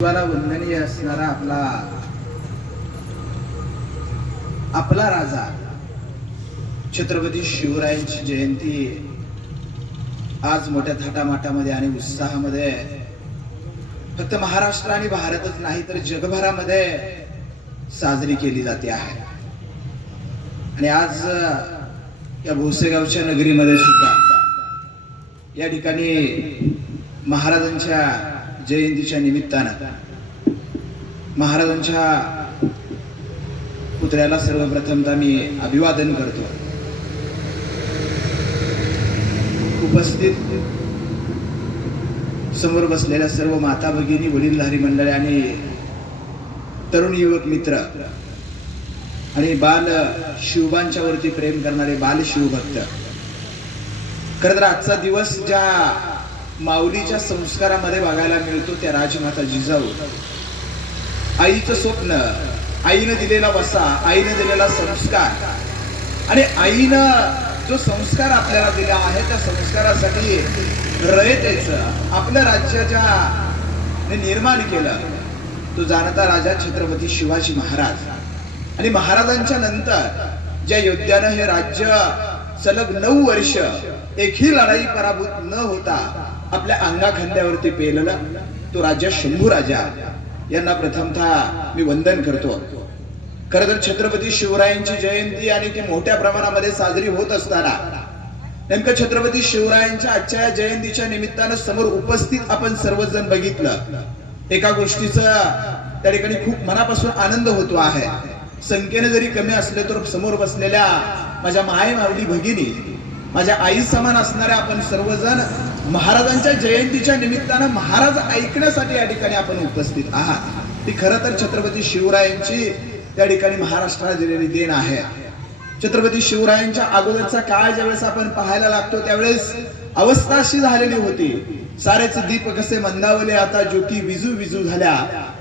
देवाला वंदनीय असणारा आपला राजा छत्रपती शिवरायांची जयंती आज मोठ्या थाटामाटामध्ये आणि उत्साहामध्ये फक्त महाराष्ट्र आणि भारतच नाही तर जगभरामध्ये साजरी केली जाते आहे। आणि आज या भोसेगावच्या नगरीमध्ये सुद्धा या ठिकाणी महाराजांच्या जयंतीच्या निमित्तानं महाराजांच्या पुतळ्याला सर्वप्रथमतः मी अभिवादन करतो। उपस्थित समोर बसलेल्या सर्व माता भगिनी, वडीलधारी मंडळी आणि तरुण युवक मित्र आणि बाल शिवबांच्या वरती प्रेम करणारे बाल शिवभक्त, खरं तर आजचा दिवस ज्या माऊलीच्या संस्कारामध्ये बघायला मिळतो त्या राजमाता जिजाऊ, आईचं स्वप्न, आईनं दिलेला वसा, आईनं दिलेला संस्कार आणि आईनं जो संस्कार आपल्याला दिला आहे त्या संस्कारासाठी रयतेचं आपल्या राज्याच्या निर्माण केलं तो जाणता राजा छत्रपती शिवाजी महाराज। आणि महाराजांच्या नंतर ज्या योद्ध्यानं हे राज्य सलग 9 वर्ष एकही लढाई पराभूत न होता आपल्या अंगाखांद्यावरती पेलला तो राजा शंभू राजा यांना प्रथमतः मी वंदन करतो। खरं तर छत्रपती शिवरायांची जयंती आणि ती मोठ्या प्रमाणामध्ये साजरी होत असताना नेमकं छत्रपती शिवरायांच्या आजच्या जयंतीच्या निमित्तानं समोर उपस्थित आपण सर्वजण बघितलं एका गोष्टीचा त्या ठिकाणी खूप मनापासून आनंद होतो आहे। संख्येने जरी कमी असले तर समोर बसलेल्या माझ्या माय माऊली भगिनी, माझ्या आई समान असणाऱ्या आपण सर्वजण महाराजांच्या जयंतीच्या निमित्तानं महाराज ऐकण्यासाठी या ठिकाणी आपण उपस्थित आहात। ती खरं तर छत्रपती शिवरायांची त्या ठिकाणी महाराष्ट्राला दिलेली देण आहे। छत्रपती शिवरायांच्या अगोदरचा काळ ज्यावेळेस आपण पाहायला लागतो त्यावेळेस अवस्था अशी झालेली होती, सारेच दीप कसे मंदावले आता ज्योती विजू विजू झाल्या,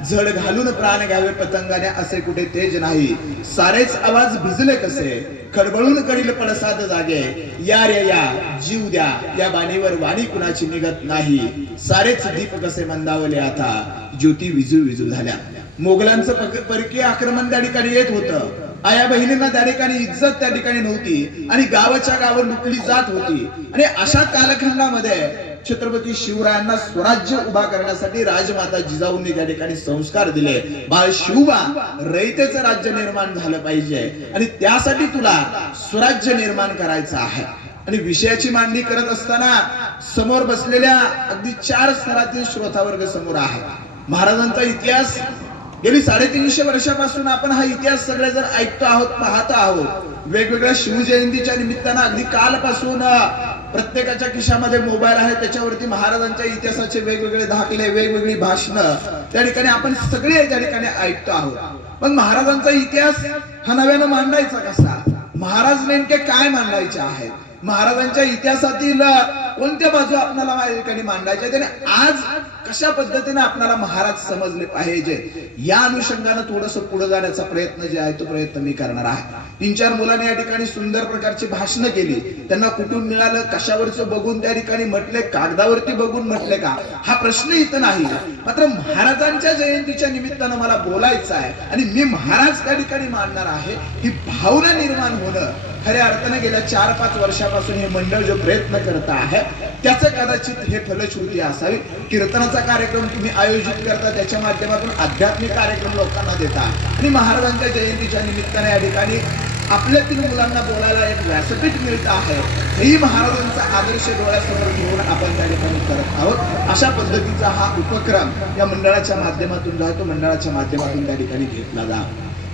झड घालून प्राण घ्यावे पतंगाने असे कुठे तेज नाही, सारेच आवाज भिजले कसे खडबळून करील पडसाद जागे, या रे या जीव द्या या बाणीवर वाणी कुणाची निघत नाही, सारेच दीप कसे मंदावले आता ज्योती विजू विजू झाल्या। मोगलांचं परकीय आक्रमण त्या ठिकाणी येत होतं, आया बहिणींना त्या ठिकाणी इज्जत त्या ठिकाणी नव्हती आणि गावाच्या गाव लुटली जात होती। आणि अशा कालखंडामध्ये छत्रपती शिवरायांना स्वराज्य उभा करण्यासाठी राजमाता जिजाऊंनी त्या ठिकाणी संस्कार दिले, बाळ शिवबा रयतेचं राज्य निर्माण झालं पाहिजे आणि त्यासाठी तुला स्वराज्य निर्माण करायचं आहे। आणि विषयाची मांडणी करत असताना समोर बसलेल्या अगदी 4 स्तरातील श्रोतावर्ग समोर आहे। महाराजांचा इतिहास गेली 350 वर्षापासून आपण हा इतिहास सगळे जर ऐकतो आहोत, पाहतो आहोत। वेगवेगळ्या शिवजयंतीच्या निमित्तानं अगदी कालपासून प्रत्येकाच्या खिशामध्ये मोबाईल आहे, त्याच्यावरती महाराजांच्या इतिहासाचे वेगवेगळे दाखले, वेगवेगळी भाषणं त्या ठिकाणी आपण सगळे त्या ठिकाणी ऐकतो आहोत। मग महाराजांचा इतिहास हा नव्यानं मांडायचा कसा, महाराज नेमके काय मांडायचे आहेत, महाराजांच्या इतिहासातील कोणत्या बाजू आपल्याला या ठिकाणी मांडायच्या, त्याने आज कशा पद्धतीने आपल्याला महाराज समजले पाहिजे या अनुषंगाने थोडंसं पुढे जाण्याचा प्रयत्न जे आहे तो प्रयत्न मी करणार आहे। 3-4 मुलांनी या ठिकाणी सुंदर प्रकारची भाषणं केली, त्यांना कुठून मिळालं, कशावरचं बघून त्या ठिकाणी म्हटले, कागदावरती बघून म्हटले का, हा प्रश्न इथं नाही। मात्र महाराजांच्या जयंतीच्या निमित्तानं मला बोलायचं आहे आणि मी महाराज त्या ठिकाणी मांडणार आहे ही भावना निर्माण होणं खऱ्या अर्थाने गेल्या 4-5 वर्षापासून हे मंडळ जो प्रयत्न करत आहे त्याचं कदाचित हे फलश्रुती असावी। कीर्तनाचा कार्यक्रम तुम्ही आयोजित करता, त्याच्या माध्यमातून आध्यात्मिक कार्यक्रम लोकांना देता आणि महाराजांच्या जयंतीच्या निमित्ताने या ठिकाणी आपल्यातील मुलांना बोलायला एक व्यासपीठ मिळत आहे, हेही महाराजांचा आदर्श डोळ्यासमोर घेऊन आपण त्या ठिकाणी करत आहोत। अशा पद्धतीचा हा उपक्रम या मंडळाच्या माध्यमातून जो तो मंडळाच्या माध्यमातून त्या ठिकाणी घेतला जा।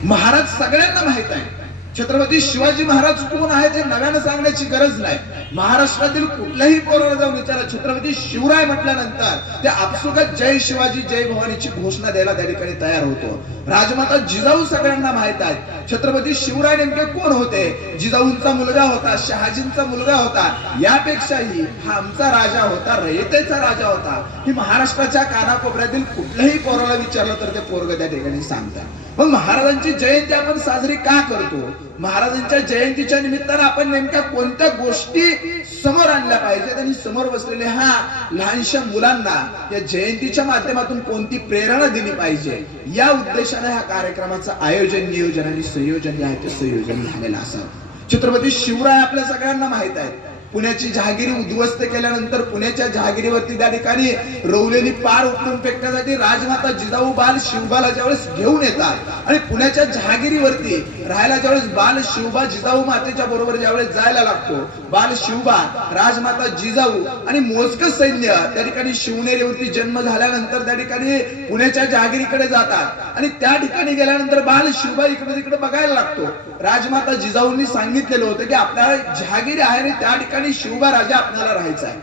महाराज सगळ्यांना माहित आहे, छत्रपती शिवाजी महाराज कोण आहेत हे नव्यानं सांगण्याची गरज नाही। महाराष्ट्रातील कुठल्याही पोराला जाऊन विचारा, छत्रपती शिवराय म्हटल्यानंतर ते आपसुकच जय शिवाजी जय भवानीची घोषणा द्यायला त्या ठिकाणी तयार होतो। राजमाता जिजाऊ सगळ्यांना माहित आहे। छत्रपती शिवराय नेमके कोण होते, जिजाऊंचा मुलगा होता, शहाजींचा मुलगा होता, यापेक्षाही हा आमचा राजा होता, रयतेचा राजा होता। ही महाराष्ट्राच्या कानाकोपऱ्यातील कुठल्याही पोराला विचारलं तर ते पोरग त्या ठिकाणी सांगतात। मग महाराजांची जयंती आपण साजरी का करतो, महाराजांच्या जयंतीच्या निमित्तानं आपण नेमक्या कोणत्या गोष्टी समोर आणल्या पाहिजेत आणि समोर बसलेल्या लहानशा मुलांना या जयंतीच्या माध्यमातून कोणती प्रेरणा दिली पाहिजे, या उद्देशाने ह्या कार्यक्रमाचं आयोजन, नियोजन आणि संयोजन जे आहे ते संयोजन झालेलं असावं. छत्रपती शिवराय आपल्या सगळ्यांना माहित आहे. पुण्याची जहागिरी उद्ध्वस्त केल्यानंतर पुण्याच्या जहागिरीवरती त्या ठिकाणी रोवलेली पार उचलून फेकण्यासाठी राजमाता जिजाऊ बाल शिवबाला ज्यावेळेस घेऊन येतात आणि पुण्याच्या जहागिरीवरती राहायला ज्यावेळेस बाल शिवबा जिजाऊ मातेच्या बरोबर ज्यावेळेस जायला लागतो, बाल शिवबा, राजमाता जिजाऊ आणि मोजकं सैन्य त्या ठिकाणी शिवनेरीवरती जन्म झाल्यानंतर त्या ठिकाणी पुण्याच्या जहागिरीकडे जातात आणि त्या ठिकाणी गेल्यानंतर बाल शिवबा इकडे तिकडे बघायला लागतो. राजमाता जिजाऊंनी सांगितलेलं होतं की आपल्याला जहागिरी आहे आणि त्या ठिकाणी शिवबा राजा आपल्याला राहायचा आहे.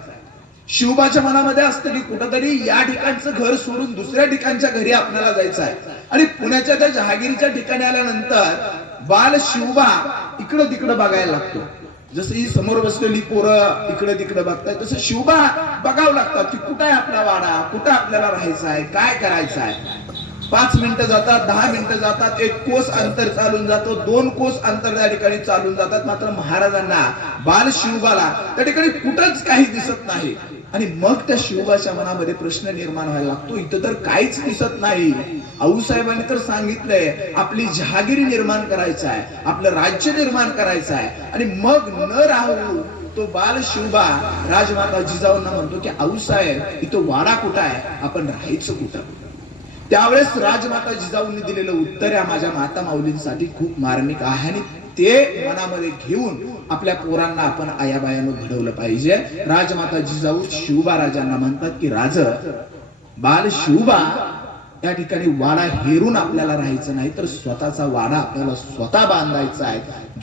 शिवबाच्या मनामध्ये असतं की कुठंतरी या ठिकाणचं घर सोडून दुसऱ्या ठिकाणच्या घरी आपल्याला जायचं आहे आणि पुण्याच्या त्या जहागिरीच्या ठिकाणी आल्यानंतर बाल शिवबा इकडं तिकडं बघायला लागतो. जसं ही समोर बसलेली पोरं इकडे तिकडे बघतात तसं शिवबा बघावं लागतात की कुठं आहे आपला वाडा, कुठं आपल्याला राहायचं आहे, काय करायचं आहे. 5 मिनिटं जातात, 10 मिनिटं जातात, 1 कोस अंतर चालून जातो, 2 कोस अंतर त्या ठिकाणी चालून जातात. मात्र महाराजांना, बाल शिवबाला त्या ठिकाणी कुठंच काही दिसत नाही आणि मग त्या शिवबाच्या मनामध्ये प्रश्न निर्माण व्हायला लागतो, इथं तर काहीच दिसत नाही. आऊसाहेबांनी तर सांगितलंय आपली जहागिरी निर्माण करायचं आहे, आपलं राज्य निर्माण करायचं आहे आणि मग न राहू तो बाल शिवबा राजमाता जिजाऊंना म्हणतो की आऊसाहेब इथं वाडा कुठं आहे, आपण राहायचं कुठं. त्यावेळेस राजमाता जिजाऊंनी दिलेलं उत्तर या माझ्या माता माऊलींसाठी खूप मार्मिक आहे आणि ते मनामध्ये घेऊन आपल्या पोरांना आपण आयाबायानं घडवलं पाहिजे. राजमाता जिजाऊ शिवबा राजांना म्हणतात की राज, बाल शिवबा या ठिकाणी वाडा हेरून आपल्याला राहायचं नाही तर स्वतःचा वाडा आपल्याला स्वतः बांधायचा आहे.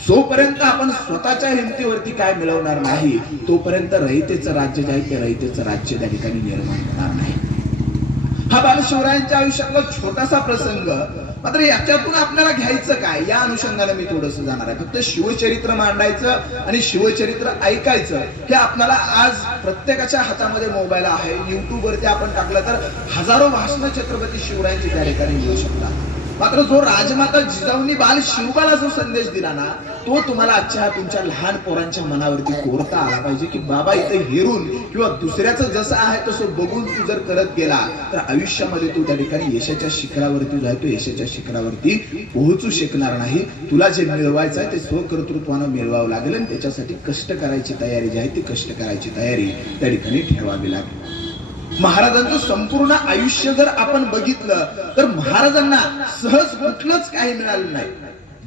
जोपर्यंत आपण स्वतःच्या हिमतीवरती काय मिळवणार नाही तोपर्यंत रयतेचं राज्य जे आहे ते रयतेचं राज्य त्या ठिकाणी निर्माण होणार नाही. हा बालशिवरायांच्या आयुष्यातला छोटासा प्रसंग, मात्र याच्यातून आपल्याला घ्यायचं काय या अनुषंगाने मी थोडंसं जाणार आहे. फक्त शिवचरित्र मांडायचं आणि शिवचरित्र ऐकायचं हे आपल्याला आज प्रत्येकाच्या हातामध्ये मोबाईल आहे. युट्यूब वरती आपण टाकलं तर हजारो भाषणं छत्रपती शिवरायांची त्या ठिकाणी मिळू शकतात. मात्र जो राजमाता जिजाऊंनी बाल शिवबाला जो संदेश दिला ना तो तुम्हाला आजच्या तुमच्या लहान पोरांच्या मनावरती कोरता आला पाहिजे की बाबा इथे हेरून किंवा दुसऱ्याचं जसं आहे तसं बघून तू जर करत गेला तर आयुष्यामध्ये तू त्या ठिकाणी यशाच्या शिखरावरती जातो, यशाच्या शिखरावरती पोहोचू शकणार नाही. तुला जे मिळवायचं आहे ते स्वकर्तृत्वानं मिळवावं लागेल आणि त्याच्यासाठी कष्ट करायची तयारी जी आहे ती कष्ट करायची तयारी त्या ठिकाणी ठेवावी लागेल. महाराजांचं संपूर्ण आयुष्य जर आपण बघितलं तर महाराजांना सहज कुठलंच काही मिळालं नाही.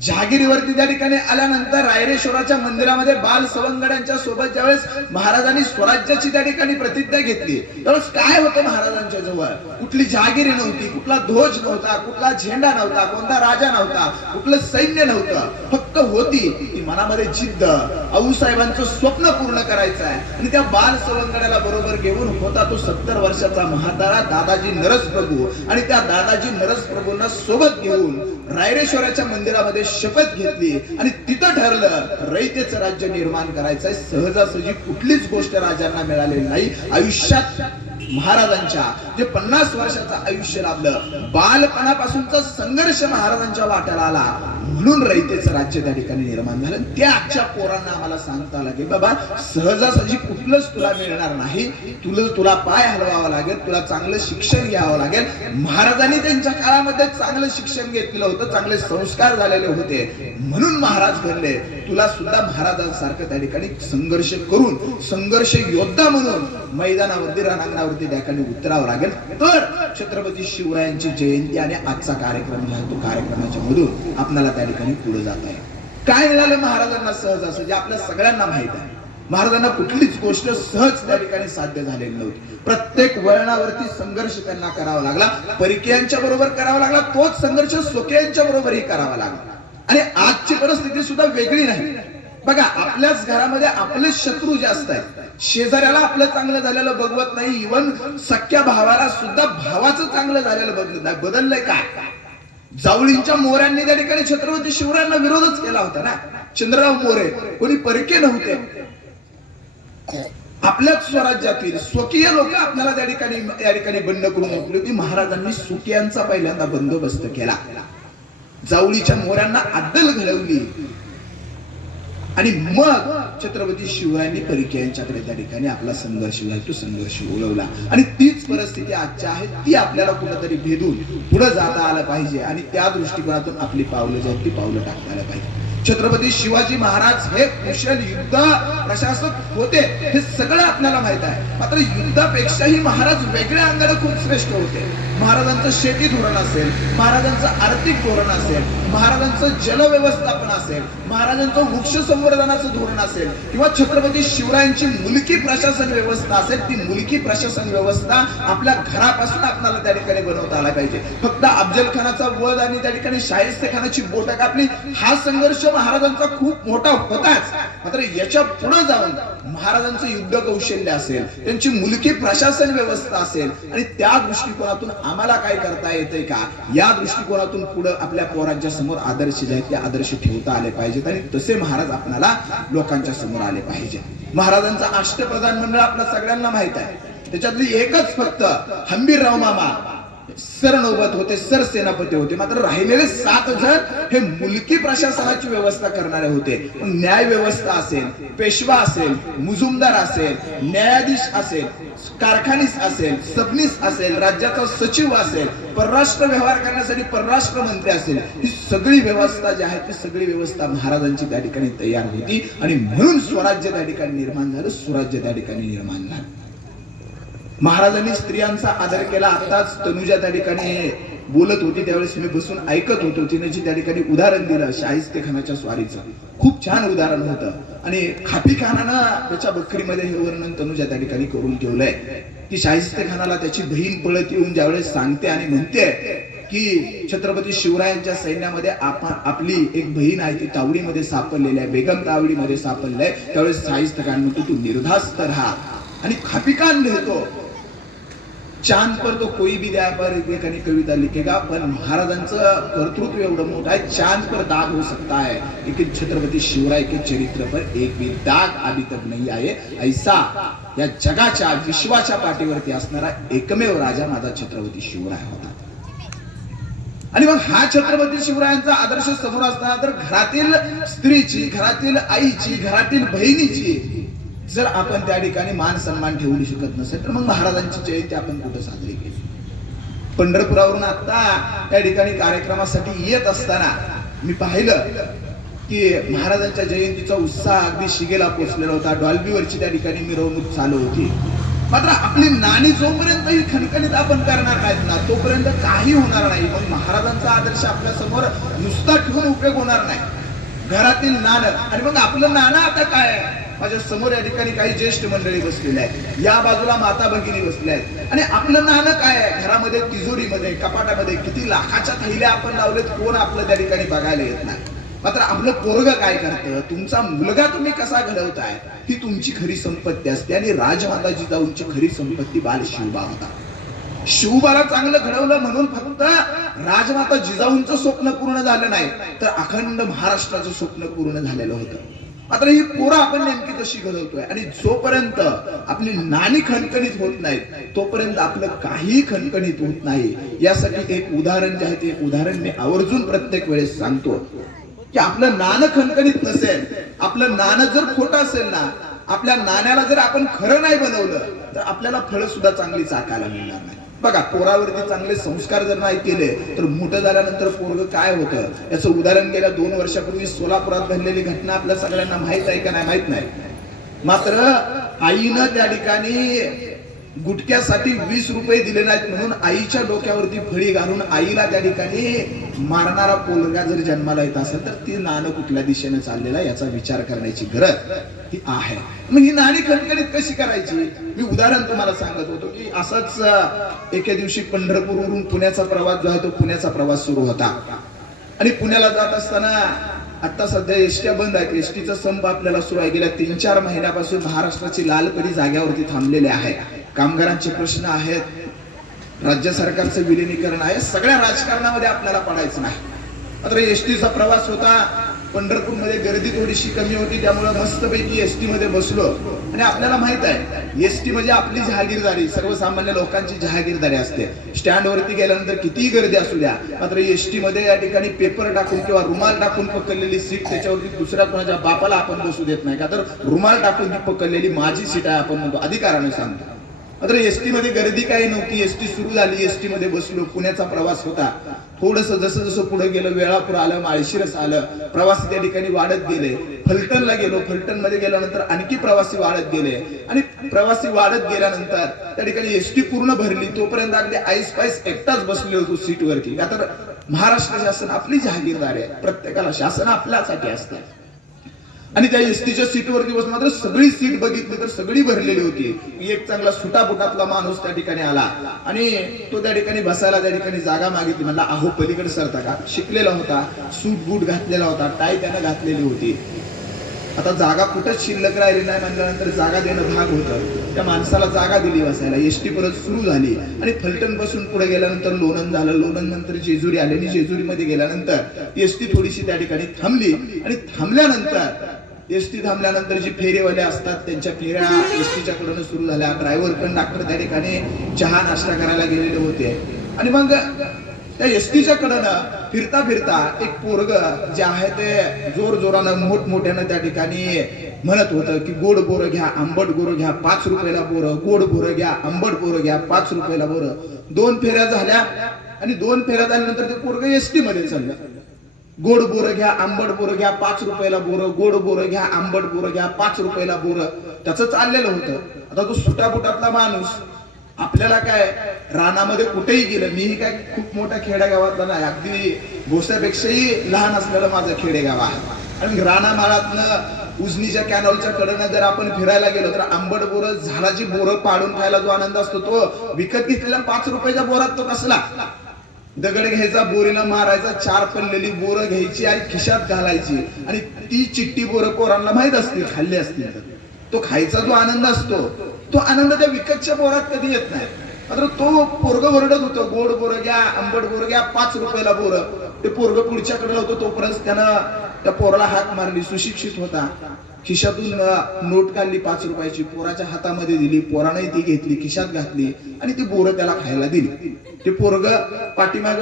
जहागिरीवरती त्या ठिकाणी आल्यानंतर रायरेश्वराच्या मंदिरामध्ये बाल सवंगड्यांच्या सोबत ज्यावेळेस महाराजांनी स्वराज्याची त्या ठिकाणी प्रतिज्ञा घेतली त्यावेळेस काय होतं महाराजांच्या जवळ, कुठली जहागिरी नव्हती, कुठला ध्वज नव्हता, कुठला झेंडा नव्हता, कोणता राजा नव्हता, कुठलं सैन्य नव्हतं. फक्त होती ती मनामध्ये जिद्द, आऊसाहेबांचं स्वप्न पूर्ण करायचं आहे आणि त्या बाल सवंगड्याला बरोबर घेऊन होता तो 70 वर्षाचा म्हातारा दादाजी नरसप्रभू आणि त्या दादाजी नरसप्रभूंना सोबत घेऊन रायरेश्वराच्या मंदिरामध्ये शपथ घेतली आणि तिथं ठरलं रयतेचं राज्य निर्माण करायचंय. सहजासहजी कुठलीच गोष्ट राजांना मिळालेली नाही. आयुष्यात महाराजांच्या जे 50 वर्षाचं आयुष्य लाभलं, बालपणापासूनचा संघर्ष महाराजांच्या वाट्याला आला म्हणून रयतेचं राज्य त्या ठिकाणी निर्माण झालं. ते आजच्या पोरांना आम्हाला सांगता लागेल बाबा सहजासहजी कुठलंच तुला मिळणार नाही, तुला पाय हलवावा लागेल, तुला चांगलं शिक्षण घ्यावं लागेल. महाराजांनी त्यांच्या काळामध्ये चांगलं शिक्षण घेतलेलं होतं, चांगले संस्कार झालेले होते म्हणून महाराज घडले. तुला सुद्धा महाराजांसारखं त्या ठिकाणी संघर्ष करून संघर्ष योद्धा म्हणून मैदानावरती रणांगणावरती त्या ठिकाणी उतरावं लागेल तर छत्रपती शिवरायांची जयंती आणि आजचा कार्यक्रम जो आहे तो कार्यक्रमाच्या मधून आपल्याला त्या ठिकाणी पुढे जात आहे. काय मिळालं महाराजांना सहज असं जे आपल्या सगळ्यांना माहित आहे. महाराजांना कुठलीच गोष्ट सहज त्या ठिकाणी साध्य झालेली नव्हती. प्रत्येक वळणावरती संघर्ष त्यांना करावा लागला. परकीयांच्या बरोबर करावा लागला, तोच संघर्ष स्वकीयांच्या बरोबरही करावा लागला. आणि आजची परिस्थिती सुद्धा वेगळी नाही. बघा आपल्याच घरामध्ये आपले शत्रू जास्त आहेत. शेजाऱ्याला आपलं चांगलं झालेलं बघवत नाही, इव्हन सख्या भावाला सुद्धा भावाचं चांगलं झालेलं बघत नाही. बदललंय काय? जावळींच्या मोऱ्यांनी त्या ठिकाणी छत्रपती शिवरायांना विरोधच केला होता ना. चंद्रराव मोरे कोणी परके नव्हते. आपल्याच स्वराज्यातील स्वकीय लोक आपल्याला त्या ठिकाणी बंड करून मोकली होती. महाराजांनी सुकियांचा पहिल्यांदा बंदोबस्त केला. जावळीच्या मोऱ्यांना अद्दल घडवली. आणि मग छत्रपती शिवरायांनी परकीयांच्याकडे त्या ठिकाणी आपला संघर्ष तो संघर्ष उडवला. आणि तीच परिस्थिती आजची आहे, ती आपल्याला कुठेतरी भेदून पुढे जाता आलं पाहिजे आणि त्या दृष्टिकोनातून आपली पावलं जी ती पावलं टाकता आलं पाहिजे. छत्रपती शिवाजी महाराज हे कुशल युद्ध प्रशासक होते हे सगळं आपल्याला माहित आहे. मात्र युद्धापेक्षाही महाराज वेगळ्या अंगाने खूप श्रेष्ठ होते. महाराजांचं शेती धोरण असेल, महाराजांचं आर्थिक धोरण असेल, महाराजांचं जल व्यवस्थापन असेल, महाराजांचं वृक्ष संवर्धनाचं धोरण असेल किंवा छत्रपती शिवरायांची मुलकी प्रशासन व्यवस्था असेल, ती मुलकी प्रशासन व्यवस्था आपल्या घरापासून आपल्याला त्या ठिकाणी बनवता आला पाहिजे. फक्त अफजल खानाचा वध आणि त्या ठिकाणी शाहिस्ते खानाची बोटं कापली हा संघर्ष महाराजांचा खूप मोठा होताच. मात्र याच्या पुढे जाऊन महाराजांचं युद्ध कौशल्य असेल, त्यांची मुलकी प्रशासन व्यवस्था असेल आणि त्या दृष्टिकोनातून आम्हाला काय करता येतंय का, या दृष्टिकोनातून पुढे आपल्या पोरांच्या समोर आदर्श जे आहेत ते आदर्श ठेवता आले पाहिजेत आणि तसे महाराज आपल्याला लोकांच्या समोर आले पाहिजे. महाराजांचा अष्टप्रधान मंडळ आपल्या सगळ्यांना माहित आहे. त्याच्यातली एकच फक्त हंबीरराव मामा सरनौबत होते, सरसेनापती होते. मात्र राहिलेले 7 जण हे मुलकी प्रशासनाची व्यवस्था करणारे होते. न्याय व्यवस्था असेल, पेशवा असेल, मुजुमदार असेल, न्यायाधीश असेल, कारखानीस असेल, सबनीस असेल, राज्याचा सचिव असेल, परराष्ट्र व्यवहार करण्यासाठी परराष्ट्र मंत्री असेल, ही सगळी व्यवस्था जी आहे ती सगळी व्यवस्था महाराजांची त्या ठिकाणी तयार होती आणि म्हणून स्वराज्य त्या ठिकाणी निर्माण झालं, सुराज्य त्या ठिकाणी निर्माण झालं. महाराजांनी स्त्रियांचा आदर केला. आताच तनुजा त्या ठिकाणी बोलत होती, त्यावेळेस मी बसून ऐकत होतो. तिने जी त्या ठिकाणी उदाहरण दिलं शाहिस्ते खानाच्या स्वारीचं, खूप छान उदाहरण होतं. आणि खापी खानानं त्याच्या बकरीमध्ये हे वर्णन तनुजा त्या ठिकाणी करून ठेवलंय की शाहिस्ते खानाला त्याची बहीण पळत येऊन ज्यावेळेस सांगते आणि म्हणते की छत्रपती शिवरायांच्या सैन्यामध्ये आपली एक बहीण आहे ती तावडीमध्ये सापडलेली आहे, बेगम तावडीमध्ये सापडली आहे. त्यावेळेस शाहिस्ते खान म्हणतो तू निर्धास्त राहा. आणि खापी खान लिहितो चांद पर तो कोई भी दया पर एक कविता लिखेगा, पण महाराजांचं कर्तृत्व एवढं मोठं आहे, चांद पर दाग हो सकता है लेकिन छत्रपती शिवराय के चरित्र पर एक भी दाग अभी तक नहीं आए. ऐसा या जगाच्या विश्वाच्या पाठीवरती असणारा एकमेव राजा माझा छत्रपती शिवराय होता. आणि मग हा छत्रपती शिवरायांचा आदर्श समोर असताना तर घरातील स्त्रीची, घरातील आईची, घरातील बहिणीची जर आपण त्या ठिकाणी मान सन्मान ठेवू शकत नसेल तर मग महाराजांची जयंती आपण कुठे साजरी केली. पंढरपुरावरून आता त्या ठिकाणी कार्यक्रमासाठी येत असताना मी पाहिलं की महाराजांच्या जयंतीचा उत्साह अगदी शिगेला पोहोचलेला होता. डॉल्बीवरची त्या ठिकाणी मिरवणूक चालू होती. मात्र आपली नाणी जोपर्यंत ही खणखणीत आपण करणार नाहीत ना तोपर्यंत काही होणार नाही. मग महाराजांचा आदर्श आपल्या समोर नुसता ठेवून उपयोग होणार नाही. घरातील नाणं आणि मग आपलं नाणं आता काय आहे. माझ्या समोर या ठिकाणी काही ज्येष्ठ मंडळी बसलेले आहेत, या बाजूला माता भगिनी बसल्या आहेत आणि आपलं नाणं काय आहे. घरामध्ये तिजोरीमध्ये कपाटामध्ये किती लाखाच्या थैल्या आपण लावलेत, कोण आपलं त्या ठिकाणी बघायला येत नाही. मात्र आपलं पोरग काय करतं, तुमचा मुलगा तुम्ही कसा घडवताय ही तुमची खरी संपत्ती असते. आणि राजमाता जिजाऊंची खरी संपत्ती बाल शिवबा होता. शिवबाला चांगलं घडवलं म्हणून फक्त राजमाता जिजाऊंचं स्वप्न पूर्ण झालं नाही तर अखंड महाराष्ट्राचं स्वप्न पूर्ण झालेलं होतं. मात्र ही पोरं आपण नेमकी कशी घडवतोय. आणि जोपर्यंत आपली नाणी खणखणीत होत नाहीत तोपर्यंत आपलं काही खणखणीत होत नाही. यासाठी एक उदाहरण जे आहे ते उदाहरण मी आवर्जून प्रत्येक वेळेस सांगतो की आपलं नाणं खणखणीत नसेल, आपलं नाणं जर खोटं असेल ना, आपल्या नाण्याला जर आपण खरं नाही बनवलं तर आपल्याला फळं सुद्धा चांगली चाकायला मिळणार नाही. बघा, पोरावरती चांगले संस्कार जर नाही केले तर मोठं झाल्यानंतर पोरग काय होतं याचं उदाहरण गेल्या 2 वर्षापूर्वी सोलापुरात घडलेली घटना आपल्या सगळ्यांना माहित आहे का नाही माहित नाही. मात्र आईनं त्या ठिकाणी गुटक्यासाठी 20 रुपये दिले नाहीत म्हणून आईच्या डोक्यावरती फळी घालून आईला त्या ठिकाणी मारणारा पोरगा जर जन्माला येत असेल तर ती नाणं कुठल्या दिशेने चाललेला याचा विचार करण्याची गरज ही आहे. मग ही नाणी खणखणीत कशी करायची. मी उदाहरण तुम्हाला सांगत होतो की असाच एके दिवशी पंढरपूरवरून पुण्याचा प्रवास जो आहे तो पुण्याचा प्रवास सुरू होता आणि पुण्याला जात असताना आता सध्या एसट्या बंद आहेत. एसटीचा संप आपल्याला सुरू आहे. गेल्या 3-4 महिन्यापासून महाराष्ट्राची लालपरी जाग्यावरती थांबलेले आहे. कामगारांचे प्रश्न आहेत, राज्य सरकारचं विलिनीकरण आहे, सगळ्या राजकारणामध्ये आपल्याला पडायचं नाही. मात्र एसटीचा प्रवास होता पंढरपूरमध्ये गर्दी थोडीशी कमी होती, त्यामुळे मस्तपैकी एसटी मध्ये बसलो. आणि आपल्याला माहित आहे एसटी म्हणजे आपली जहागीरदारी, सर्वसामान्य लोकांची जहागीरदारी असते. स्टँड वरती गेल्यानंतर कितीही गर्दी असू द्या, मात्र एसटी मध्ये या ठिकाणी पेपर टाकून किंवा रुमाल टाकून पकडलेली सीट, त्याच्यावरती दुसऱ्या कोणाच्या बापाला आपण बसू देत नाही. का तर रुमाल टाकून ती पकडलेली माझी सीट आहे आपण म्हणतो, अधिकाराने सांगतो. मात्र एसटी मध्ये गर्दी काही नव्हती. एसटी सुरू झाली, एसटी मध्ये बसलो. पुण्याचा प्रवास होता. थोडस जसं जसं पुढे गेलं, वेळापूर आलं, माळशिरस आलं, प्रवासी त्या ठिकाणी वाढत गेले. फलटणला गेलो. फलटण मध्ये गेल्यानंतर आणखी प्रवासी वाढत गेले. आणि प्रवासी वाढत गेल्यानंतर त्या ठिकाणी एसटी पूर्ण भरली. तोपर्यंत अगदी आईस पाईस एकटाच बसले होतो सीटवरती. का तर महाराष्ट्र शासन आपली जहागीरदार आहे. प्रत्येकाला शासन आपल्यासाठी असते. आणि त्या एसटीच्या सीटवरती बसून मात्र सगळी सीट बघितली तर सगळी भरलेली होती. एक चांगला सुटापुटातला माणूस त्या ठिकाणी आला आणि तो त्या ठिकाणी बसायला त्या ठिकाणी जागा मागितली. म्हणला अहो पलीकडे सरता का. शिकलेला होता, सूट बूट घातलेला होता, टाय त्यानं घातलेली होती. आता जागा कुठंच शिल्लक राहिली नाही म्हणल्यानंतर जागा देणं भाग होतं. त्या माणसाला जागा दिली बसायला. एसटी परत सुरू झाली आणि फलटण पासून पुढे गेल्यानंतर लोणंद झालं. लोणंद नंतर जेजुरी आले आणि जेजुरीमध्ये गेल्यानंतर एसटी थोडीशी त्या ठिकाणी थांबली. आणि थांबल्यानंतर एसटी थांबल्यानंतर जी फेरीवाले असतात त्यांच्या फेऱ्या एसटीच्या कडून सुरू झाल्या. ड्रायव्हर कंडक्टर त्या ठिकाणी चहा नाश्ता करायला गेलेले होते. आणि मग त्या एसटीच्या कडनं फिरता फिरता एक पोरग जे आहे ते जोर जोरानं मोठमोठ्यानं त्या ठिकाणी म्हणत होतं की गोड बोरं घ्या, आंबट बोरं घ्या, 5 रुपयाला बोरं. गोड बोरं घ्या, आंबट बोरं घ्या, 5 रुपयाला बोरं. 2 फेऱ्या झाल्या आणि 2 फेऱ्या झाल्यानंतर ते पोरग एसटी मध्ये चाललं. गोड बोरं घ्या, आंबट बोरं घ्या, 5 रुपयाला बोरं. गोड बोरं घ्या, आंबट बोरं घ्या, 5 रुपयाला बोरं. त्याचं चाललेलं होतं. आता तो सुटापुटातला माणूस आपल्याला काय रानामध्ये कुठेही गेलं. मीही काय खूप मोठ्या खेडेगावातला नाही, अगदी भोसऱ्यापेक्षाही लहान असलेलं माझं खेडेगाव आहे. आणि रानामाळातनं उजनीच्या कॅनॉलच्या कडनं जर आपण फिरायला गेलो तर आंबट बोरं, झाडाची बोरं पाडून खायला जो आनंद असतो तो विकत घेतलेल्या 5 रुपयाच्या बोरात तो कसला. दगड घ्यायचा, बोरीला मारायचा, 4 पडलेली बोरं घ्यायची आणि खिशात घालायची. आणि ती चिट्टी बोरं पोरांना माहित असतील, खाल्ली असतील तर तो खायचा जो आनंद असतो तो आनंद त्या विकतच्या बोरात कधी येत नाही. मात्र तो पोरग ओरडत होतो गोड बोरं घ्या, आंबट बोरं घ्या, 5 रुपयाला बोरं. ते पोरग पुढच्याकडे होतं तोपर्यंत त्यानं त्या पोराला हाक मारली. सुशिक्षित होता. खिशातून नोट काढली 5 रुपयाची, पोराच्या हातामध्ये दिली. पोराने ती घेतली, खिशात घातली आणि ती बोरं त्याला खायला दिली. ते पोरग पाठीमाग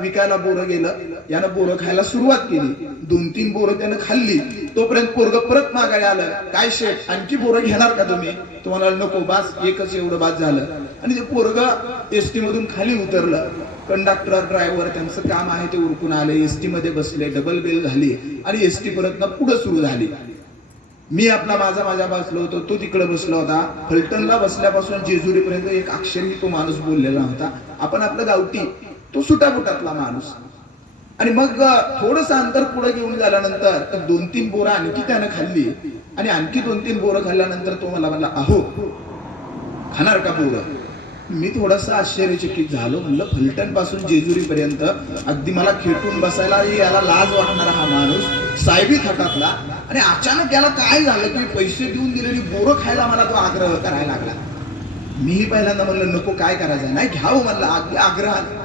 विकायला बोरं गेलं. यानं बोरं खायला सुरुवात केली. 2-3 बोरं त्यानं खाल्ली. तोपर्यंत पोरग परत मागायला आलं. काय शेठ आणखी बोरं घेणार का तुम्ही. तुम्हाला नको, बास एकच एवढं बास झालं. आणि ते पोरग एसटी मधून खाली उतरलं. कंडक्टर ड्रायव्हर त्यांचं काम आहे ते उरकून आले. एसटी मध्ये बसले. डबल बेल झाली आणि एसटी परत पुढे सुरू झाली. मी माझा बसलो होतो, तो तिकडे बसला होता. फलटणला बसल्यापासून जेजुरी पर्यंत एक अक्षरही तो माणूस बोललेला होता. आपण आपलं गावठी, तो सुटापुटातला माणूस. आणि मग थोडस अंतर पुढे घेऊन झाल्यानंतर 2-3 बोरं आणखी त्यानं खाल्ली. आणि आणखी 2-3 बोरं खाल्ल्यानंतर तो मला म्हणला अहो खाणार का बोरं. मी थोडासा आश्चर्यचकित झालो. म्हणलं फलटण पासून जेजुरी पर्यंत अगदी मला खेटून बसायला याला लाज वाटणारा हा माणूस साहेबी थाटातला. आणि अचानक याला काय झालं की पैसे देऊन दिलेली बोरं खायला मला तो आग्रह करायला लागला. मीही पहिल्यांदा म्हणलं नको, काय करायचं नाही, घ्यावं म्हणलं अगदी आग्रहाने.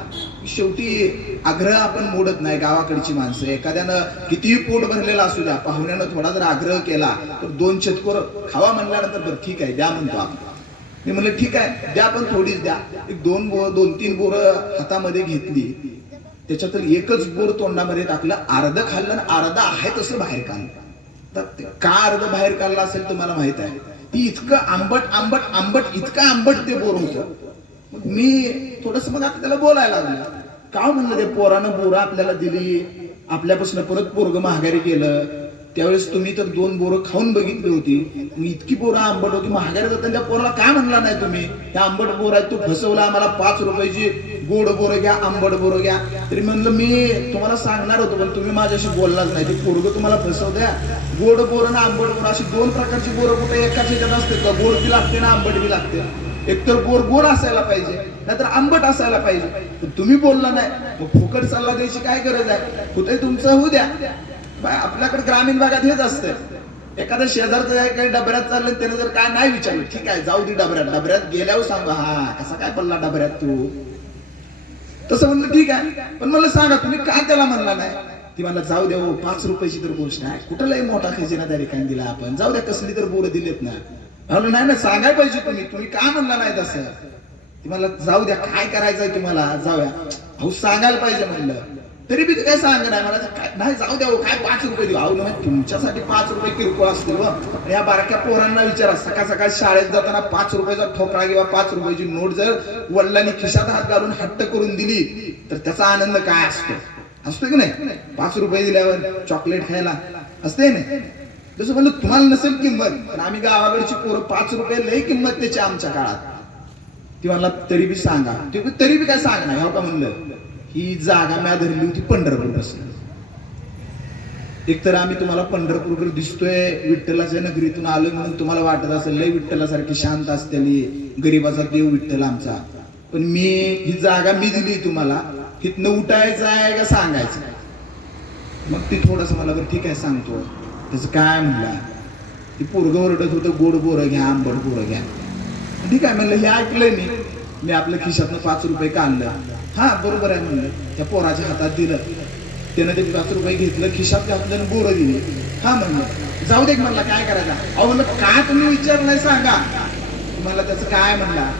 शेवटी आग्रह आपण मोडत नाही. गावाकडची माणसं, एखाद्यानं कितीही पोट भरलेला असू द्या, पाहुण्यानं थोडा जर आग्रह केला तर 2 चतकोर खावा म्हणल्यानंतर बरं ठीक आहे द्या म्हणतो आपण. मी म्हणलं ठीक आहे द्या, पण थोडीच द्या. एक 2-3 बोरं हातामध्ये घेतली. त्याच्यातून एकच बोर तोंडामध्ये टाकलं. अर्ध खाल्लं आणि अर्ध आहे तसं बाहेर काढलं. का अर्ध बाहेर काढला असेल तुम्हाला माहित आहे. ती इतकं आंबट इतकं आंबट ते बोर होतं. मग मी थोडस मग आता त्याला बोलायला लागलो. का म्हणलं ते पोरानं बोरं आपल्याला दिली, आपल्यापासून परत पोरग महागारी गेलं. त्यावेळेस तुम्ही तर 2 बोरं खाऊन बघितली होती. इतकी बोरं आंबट होती. महागारी जाताना त्या पोराला काय म्हणला नाही तुम्ही, त्या आंबट बोर आहे तू फसवला आम्हाला, 5 रुपयाची गोड बोरं घ्या, आंबट बोरं घ्या. तरी म्हणलं मी तुम्हाला सांगणार होतो पण तुम्ही माझ्याशी बोललाच नाही. ते पोरग तुम्हाला फसवत्या. गोड बोरं ना आंबट बोरं अशी 2 प्रकारची बोरं कुठे एकाच ह्याच्यात असते का. गोड बी लागते ना आंबट बी लागते. एकतर गोड असायला पाहिजे नाहीतर आंबट असायला पाहिजे. पण तुम्ही बोलला नाही. मग फुकट सल्ला द्यायची काय गरज आहे. कुठे तुमचं होऊ द्या. आपल्याकडे ग्रामीण भागात हेच असतं. एखाद्या शेजारचं काही डबऱ्यात चाललं त्याने जर काय नाही विचारलं ठीक आहे जाऊ दे डबऱ्यात गेल्यावर सांगा हा कसा काय पडला डबऱ्यात तू. तसं म्हणलं ठीक आहे पण मला सांगा तुम्ही काय त्याला म्हणला नाही. ती मला जाऊ द्या 5 रुपयाची तर गोष्ट आहे, कुठलाही मोठा खजिना त्या ठिकाणी दिला आपण, जाऊ द्या कसली तर बोरं दिलेत ना. म्हणलं नाही ना, सांगायला पाहिजे तुम्ही का म्हणला नाही तसं. ती मला जाऊ द्या, काय करायचंय तुम्हाला, जाऊया. अहो सांगायला पाहिजे म्हणलं, तरी बी काय सांग नाही मला, नाही जाऊ द्या काय 5 रुपये देऊ. अहो नाही, तुमच्यासाठी 5 रुपये किरकोळ असतील व या बारक्या पोरांना विचारा, सकाळ सकाळ शाळेत जाताना 5 रुपयाचा ठोकळा किंवा 5 रुपयाची नोट जर वडिलांनी खिशात हात घालून हट्ट करून दिली तर त्याचा आनंद काय असतो की नाही. 5 रुपये दिल्यावर चॉकलेट खायला असते ना. जसं म्हणलं तुम्हाला नसेल किंमत, पण आम्ही गावाकडची पोरं 5 रुपये लई किंमत त्याची आमच्या काळात. ती म्हणला तरी बी सांगा, तरी बी काय सांगणार. हो का म्हणलं, ही जागा मी धरली होती पंढरपूर पासून. एकतर आम्ही तुम्हाला पंढरपूरकडे दिसतोय, विठ्ठलाच्या नगरीतून आलोय म्हणून तुम्हाला वाटत असेल लय विठ्ठलासारखी शांत असतेली, गरीबाचा देव विठ्ठल आमचा. पण ही जागा मी दिली तुम्हाला, तिथनं उठायचं आहे का सांगायचं. मग ती थोडस मला बरं ठीक आहे सांगतो. त्याचं काय म्हणला, ती पोरगं ओरडत होतं गोड बोरं घ्या, आंबट बोरं घ्या. ठीक आहे म्हणलं, हे ऐकलंय मी आपल्या खिशातनं 5 रुपये काढलं. हा बरोबर आहे म्हणलं, त्या पोराच्या हातात दिलं, त्यानं ते 5 रुपये घेतलं, खिशात घातलं, बोरं दिली. हा म्हणलं जाऊ दे म्हणला, काय करायचं. अहो म्हणलं का तुम्ही विचारलंय सांगा. मला त्याचं काय म्हणला,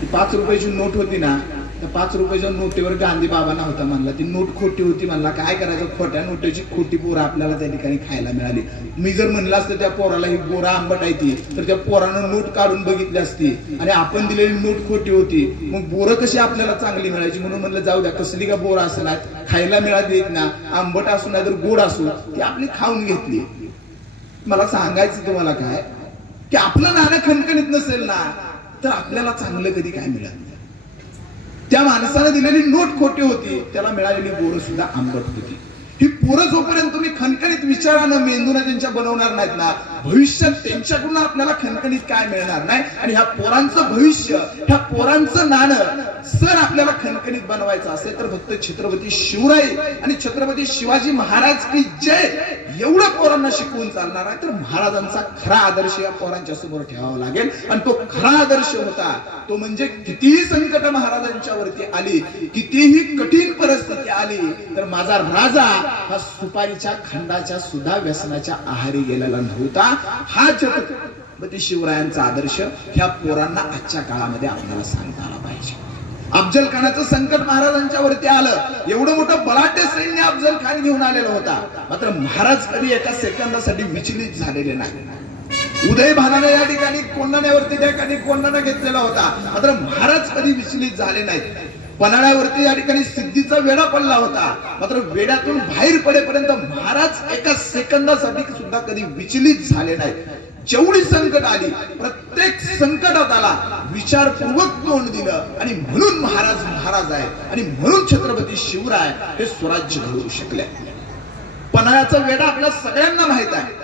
ती 5 रुपयाची नोट होती ना, त्या 5 रुपयाच्या नोटीवर गांधी बाबांना होता म्हणला, ती नोट खोटी होती म्हणला. काय करायचं, खोट्या नोटेची खोटी बोरं आपल्याला त्या ठिकाणी खायला मिळाली. मी जर म्हणलं असतं त्या पोराला ही बोरं आंबट आहे ती, तर त्या पोरानं नोट काढून बघितली असती आणि आपण दिलेली नोट खोटी होती, मग बोरं कशी आपल्याला चांगली मिळायची. म्हणून म्हणलं जाऊ द्या, कसली का बोरं असं नाही, खायला मिळाली ना, आंबट असू नाही तर गोड असू, ती आपली खाऊन घेतली. मला सांगायचं तुम्हाला काय, की आपलं नाणं खणखणीत नसेल ना, तर आपल्याला चांगलं कधी काय मिळत. त्या माणसाने दिलेली नोट खोटी होती, त्याला मिळालेली बोरं सुद्धा आंबट होती. ही पोरं जोपर्यंत तुम्ही खणखणीत विचारानं मेंदूला त्यांच्या बनवणार नाहीत ना, भविष्यात त्यांच्याकडून आपल्याला खणखणीत काय मिळणार नाही. आणि ह्या पोरांचं भविष्य, ह्या पोरांचं नाणं सर आपल्याला खणखणीत बनवायचं असेल तर फक्त छत्रपती शिवराय आणि छत्रपती शिवाजी महाराज की जय एवढं पोरांना शिकवून चालणार आहे. तर महाराजांचा खरा आदर्श या पोरांच्या समोर ठेवावा लागेल. आणि तो खरा आदर्श होता तो म्हणजे कितीही संकट महाराजांच्या वरती आली, कितीही कठीण परिस्थिती आली, तर माझा राजा हा सुपारीच्या खंडाच्या सुद्धा व्यसनाच्या आहारी गेलेला नव्हता. हा छत्रपती शिवरायांचा आदर्श ह्या पोरांना आजच्या काळामध्ये आपल्याला सांगता आला पाहिजे. अफजल खानाचं संकट महाराजांच्या वरती आलं, एवढं मोठं बलाढ्य सैन्य अफजल खान घेऊन आलेला होता, मात्र महाराज कधी एका सेकंदासाठी विचलित झालेले नाही. उदय भानाने या ठिकाणी कोंढाण्यावरती त्या ठिकाणी कोंढाणा घेतलेला होता, मात्र महाराज कधी विचलित झाले नाहीत. पन्हाळ्यावरती या ठिकाणी सिद्धीचा वेढा पडला होता, मात्र वेड्यातून बाहेर पडेपर्यंत महाराज एका सेकंदासाठी सुद्धा कधी विचलित झाले नाहीत. जेवढी संकट आली, प्रत्येक संकटात आला विचारपूर्वक तोंड दिलं, आणि म्हणून महाराज आहे, आणि म्हणून छत्रपती शिवराय हे स्वराज्य घडवू शकले. पन्हाळ्याचा वेढा आपल्या सगळ्यांना माहित आहे.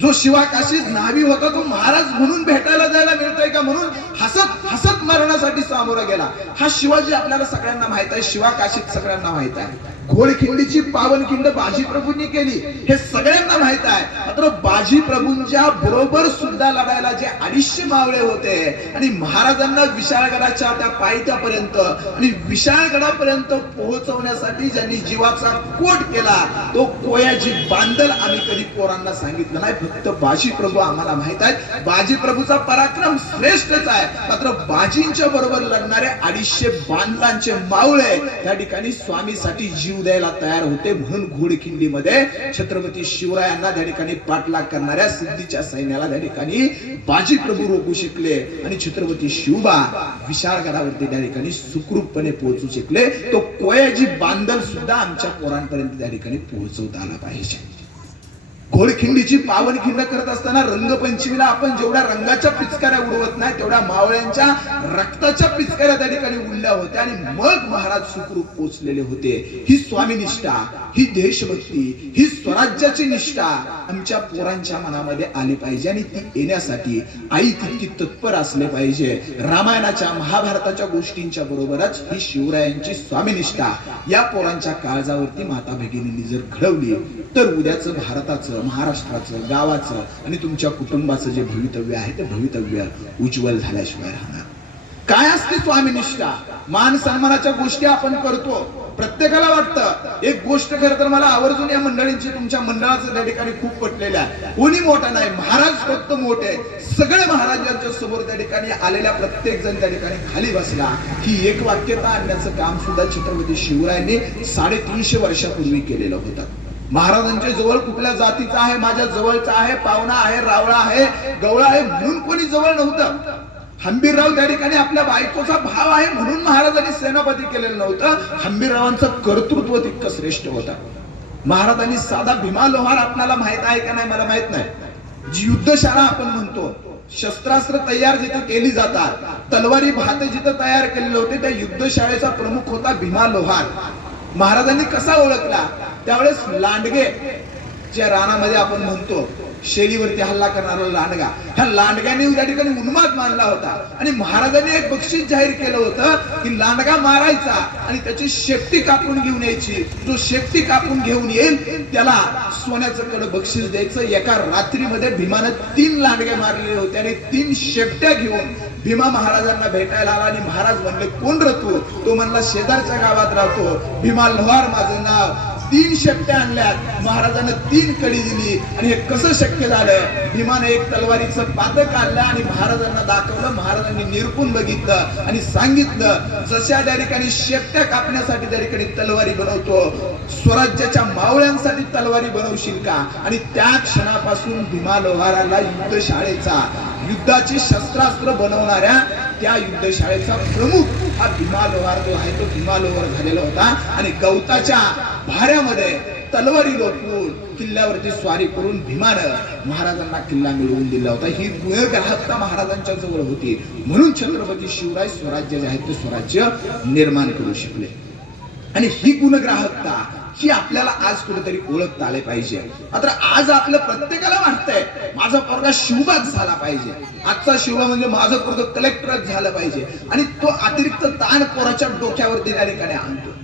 जो शिवाकाशीत न्हावी होता तो महाराज म्हणून भेटायला जायला मिळतोय का म्हणून हसत हसत मरणासाठी सामोरा गेला. हा शिवाजी आपल्याला सगळ्यांना माहित आहे, शिवाकाशीत सगळ्यांना माहित आहे. घोडखिंडीची पावनखिंड बाजी प्रभूंनी केली हे सगळ्यांना माहित आहे. मात्र बाजी प्रभूंच्या बरोबर सुद्धा लढायला जे 250 मावळे होते, आणि महाराजांना विशाळगडाच्या त्या पायथ्यापर्यंत आणि विशाळगडापर्यंत पोहोचवण्यासाठी ज्यांनी जीवाचा कोट केला, तो कोयाजी बांदल आम्ही कधी पोरांना सांगितलं नाही. फक्त बाजी प्रभू आम्हाला माहित आहे. बाजी प्रभूचा पराक्रम श्रेष्ठच आहे, मात्र बाजींच्या बरोबर लढणारे 250 बांदलांचे मावळे त्या ठिकाणी स्वामीसाठी जीव द्यायला तयार होते. म्हणून घोडखिंडीमध्ये छत्रपती शिवरायांना त्या ठिकाणी पाठलाग करणाऱ्या सिद्धीच्या सैन्याला त्या ठिकाणी बाजी प्रभू रोखू शकले, आणि छत्रपती शिवबा विशाळगडावरती त्या ठिकाणी सुखरूपपणे पोहोचू शकले. तो कोयाजी बांदल सुद्धा आमच्या पोरांपर्यंत त्या ठिकाणी पोहोचवता आला पाहिजे. घोडखिंडीची पावनखिंड करत असताना रंगपंचमीला आपण जेवढ्या रंगाच्या पिचकाऱ्या उडवत नाही, तेवढ्या मावळ्यांच्या रक्ताच्या पिचकाऱ्या त्या ठिकाणी उडल्या होत्या, आणि मग महाराज सुखरूप पोचलेले होते. ही स्वामीनिष्ठा, ही देशभक्ती, ही स्वराज्याची निष्ठा आमच्या पोरांच्या मनामध्ये आली पाहिजे, आणि ती येण्यासाठी आई तितकी तत्पर असले पाहिजे. रामायणाच्या महाभारताच्या गोष्टींच्या बरोबरच ही शिवरायांची स्वामीनिष्ठा या पोरांच्या काळजावरती माता भगिनींनी जर घडवली, तर उद्याचं भारताचं, महाराष्ट्राचं, गावाचं आणि तुमच्या कुटुंबाचं जे भवितव्य आहे ते भवितव्य उज्ज्वल झाल्याशिवाय राहणार. काय असते स्वामीनिष्ठा? मान सन्मानाच्या गोष्टी आपण करतो, प्रत्येकाला वाटतं एक गोष्ट खरं तर मला आवर्जून या मंडळींची तुमच्या मंडळाचं त्या ठिकाणी खूप पटलेलं आहे. कोणी मोठा नाही, महाराज फक्त मोठे. सगळे महाराजांच्या समोर त्या ठिकाणी आलेल्या प्रत्येक जण त्या ठिकाणी खाली बसला. ही एक वाक्यता आणण्याचं काम सुद्धा छत्रपती शिवरायांनी 350 वर्षापूर्वी केलेलं होतं. महाराजांच्या जवळ कुठल्या जातीचा आहे, माझ्या जवळचा आहे, पाहुणा आहे, रावळा आहे, गवळा आहे म्हणून कोणी जवळ नव्हतं. हंबीरराव त्या ठिकाणी आपल्या बायकोचा भाव आहे म्हणून महाराजांनी सेनापती केलेलं नव्हतं. हंबीररावांचं कर्तृत्व तितकं श्रेष्ठ होतं. महाराजांनी साधा भीमा लोहार आपल्याला माहित आहे का नाही मला माहित नाही. जी युद्धशाळा आपण म्हणतो, शस्त्रास्त्र तयार जिथे केली जातात, तलवारी भात जिथे तयार केलेले होते, त्या युद्धशाळेचा प्रमुख होता भीमा लोहार. महाराजांनी कसा ओळखला? त्यावेळेस लांडगे ज्या रानामध्ये आपण म्हणतो शेळीवरती हल्ला करणारा लांडगा, ह्या लांडग्याने त्या ठिकाणी उन्माद मानला होता आणि महाराजांनी एक बक्षीस जाहीर केलं होतं की लांडगा मारायचा आणि त्याची शेपटी कापून घेऊन यायची. जो शेपटी कापून घेऊन येईल त्याला सोन्याचं कडं बक्षीस द्यायचं. एका रात्रीमध्ये भीमानं 3 लांडगे मारलेले होते आणि 3 शेपट्या घेऊन भीमा महाराजांना भेटायला आला आणि महाराज म्हणले, कोण रे तू? तो म्हणला, शेजारच्या गावात राहतो, भीमा लोहार माझं नाव. 3 शेपट्या आणल्यात. महाराजांना 3 कडी दिली आणि हे कसं शक्य झालं? भीमाने एक तलवारीचं पातक आणलं आणि महाराजांना दाखवलं. महाराजांनी निरपून बघितलं आणि सांगितलं, जशा त्या ठिकाणी शेपट्या कापण्यासाठी त्या ठिकाणी तलवारी बनवतो, स्वराज्याच्या मावळ्यांसाठी तलवारी बनवशील का? आणि त्या क्षणापासून भीमा लोहाराला युद्धशाळेचा, युद्धाची शस्त्रास्त्र बनवणाऱ्या त्या युद्धशाळेचा प्रमुख हा भीमा लोहार जो आहे तो भीमा लोहार झालेला होता. आणि गवताच्या भाऱ्यामध्ये तलवारी रोखून किल्ल्यावरती स्वारी करून भीमानं महाराजांना किल्ला मिळवून दिला होता. ही गुणग्राहकता महाराजांच्या जवळ होती म्हणून छत्रपती शिवराय स्वराज्य जे आहे ते स्वराज्य निर्माण करू शकले. आणि ही गुणग्राहकता ही आपल्याला आज कुठेतरी ओळखता आले पाहिजे. मात्र आज आपलं प्रत्येकाला वाटतंय माझा पोरगा शिवबाज झाला पाहिजे, आजचा शिवबा म्हणजे माझं पोरग कलेक्टरच झालं पाहिजे आणि तो अतिरिक्त ताण पोराच्या डोक्यावरती त्या ठिकाणी आणतो.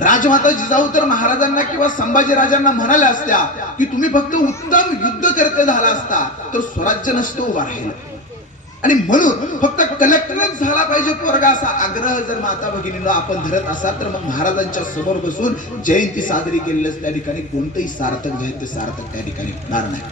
राजमाता जिजाऊ तर महाराजांना किंवा संभाजी राजांना म्हणाल्या असत्या की तुम्ही फक्त उत्तम युद्धकर्ते झाला असता तर स्वराज्य नसतं उभा राहिलं. आणि म्हणून फक्त कलेक्टरच झाला पाहिजे पोरगा असा आग्रह जर माता भगिनीला आपण धरत असाल तर मग महाराजांच्या समोर बसून जयंती साजरी केलेली त्या ठिकाणी कोणतंही सार्थक जे ते सार्थक त्या ठिकाणी होणार नाही.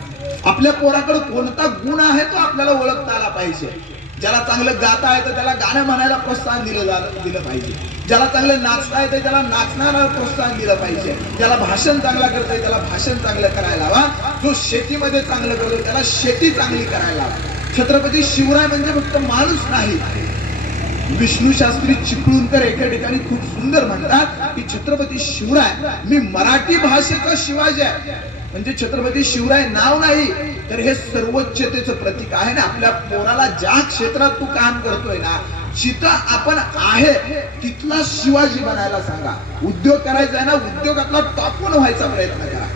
आपल्या पोराकडे कोणता गुण आहे तो आपल्याला ओळखता आला पाहिजे. ज्याला चांगलं गाता येतं त्याला गाणं म्हणायला प्रोत्साहन दिलं पाहिजे. ज्याला चांगलं नाचता येतं त्याला नाचण्याला प्रोत्साहन दिलं पाहिजे. ज्याला भाषण चांगलं करता येतं त्याला भाषण चांगलं करायला हवा. जो शेतीमध्ये चांगलं करतो त्याला शेती चांगली करायला हवा. छत्रपती शिवराय म्हणजे फक्त माणूस नाही. विष्णू शास्त्री चिपळूणकर एका ठिकाणी खूप सुंदर म्हणतात की छत्रपती शिवराय मी मराठी भाषेचा शिवाजी आहे. म्हणजे छत्रपती शिवराय नाव नाही तर हे सर्वोच्चतेचं प्रतीक आहे ना. आपल्या पोराला ज्या क्षेत्रात तू काम करतोय ना, जिथं आपण आहे तिथला शिवाजी बनायला सांगा. उद्योग करायचा आहे ना, उद्योगातला टॉप वन व्हायचा प्रयत्न करा.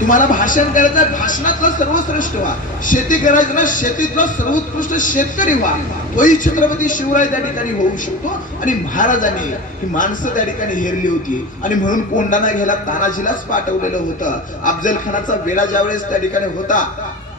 तुम्हाला भाषण करायचं भाषणातला सर्वश्रेष्ठ व्हा. शेती करायचं ना, शेतीतला सर्वोत्कृष्ट शेतकरी व्हा. तोही छत्रपती शिवराय त्या ठिकाणी होऊ शकतो. आणि महाराजांनी ही माणसं त्या ठिकाणी हेरली होती आणि म्हणून कोंढाणा घ्यायला तानाजीलाच पाठवलेलं होतं. अफजल खानाचा वेळा ज्यावेळेस त्या ठिकाणी होता,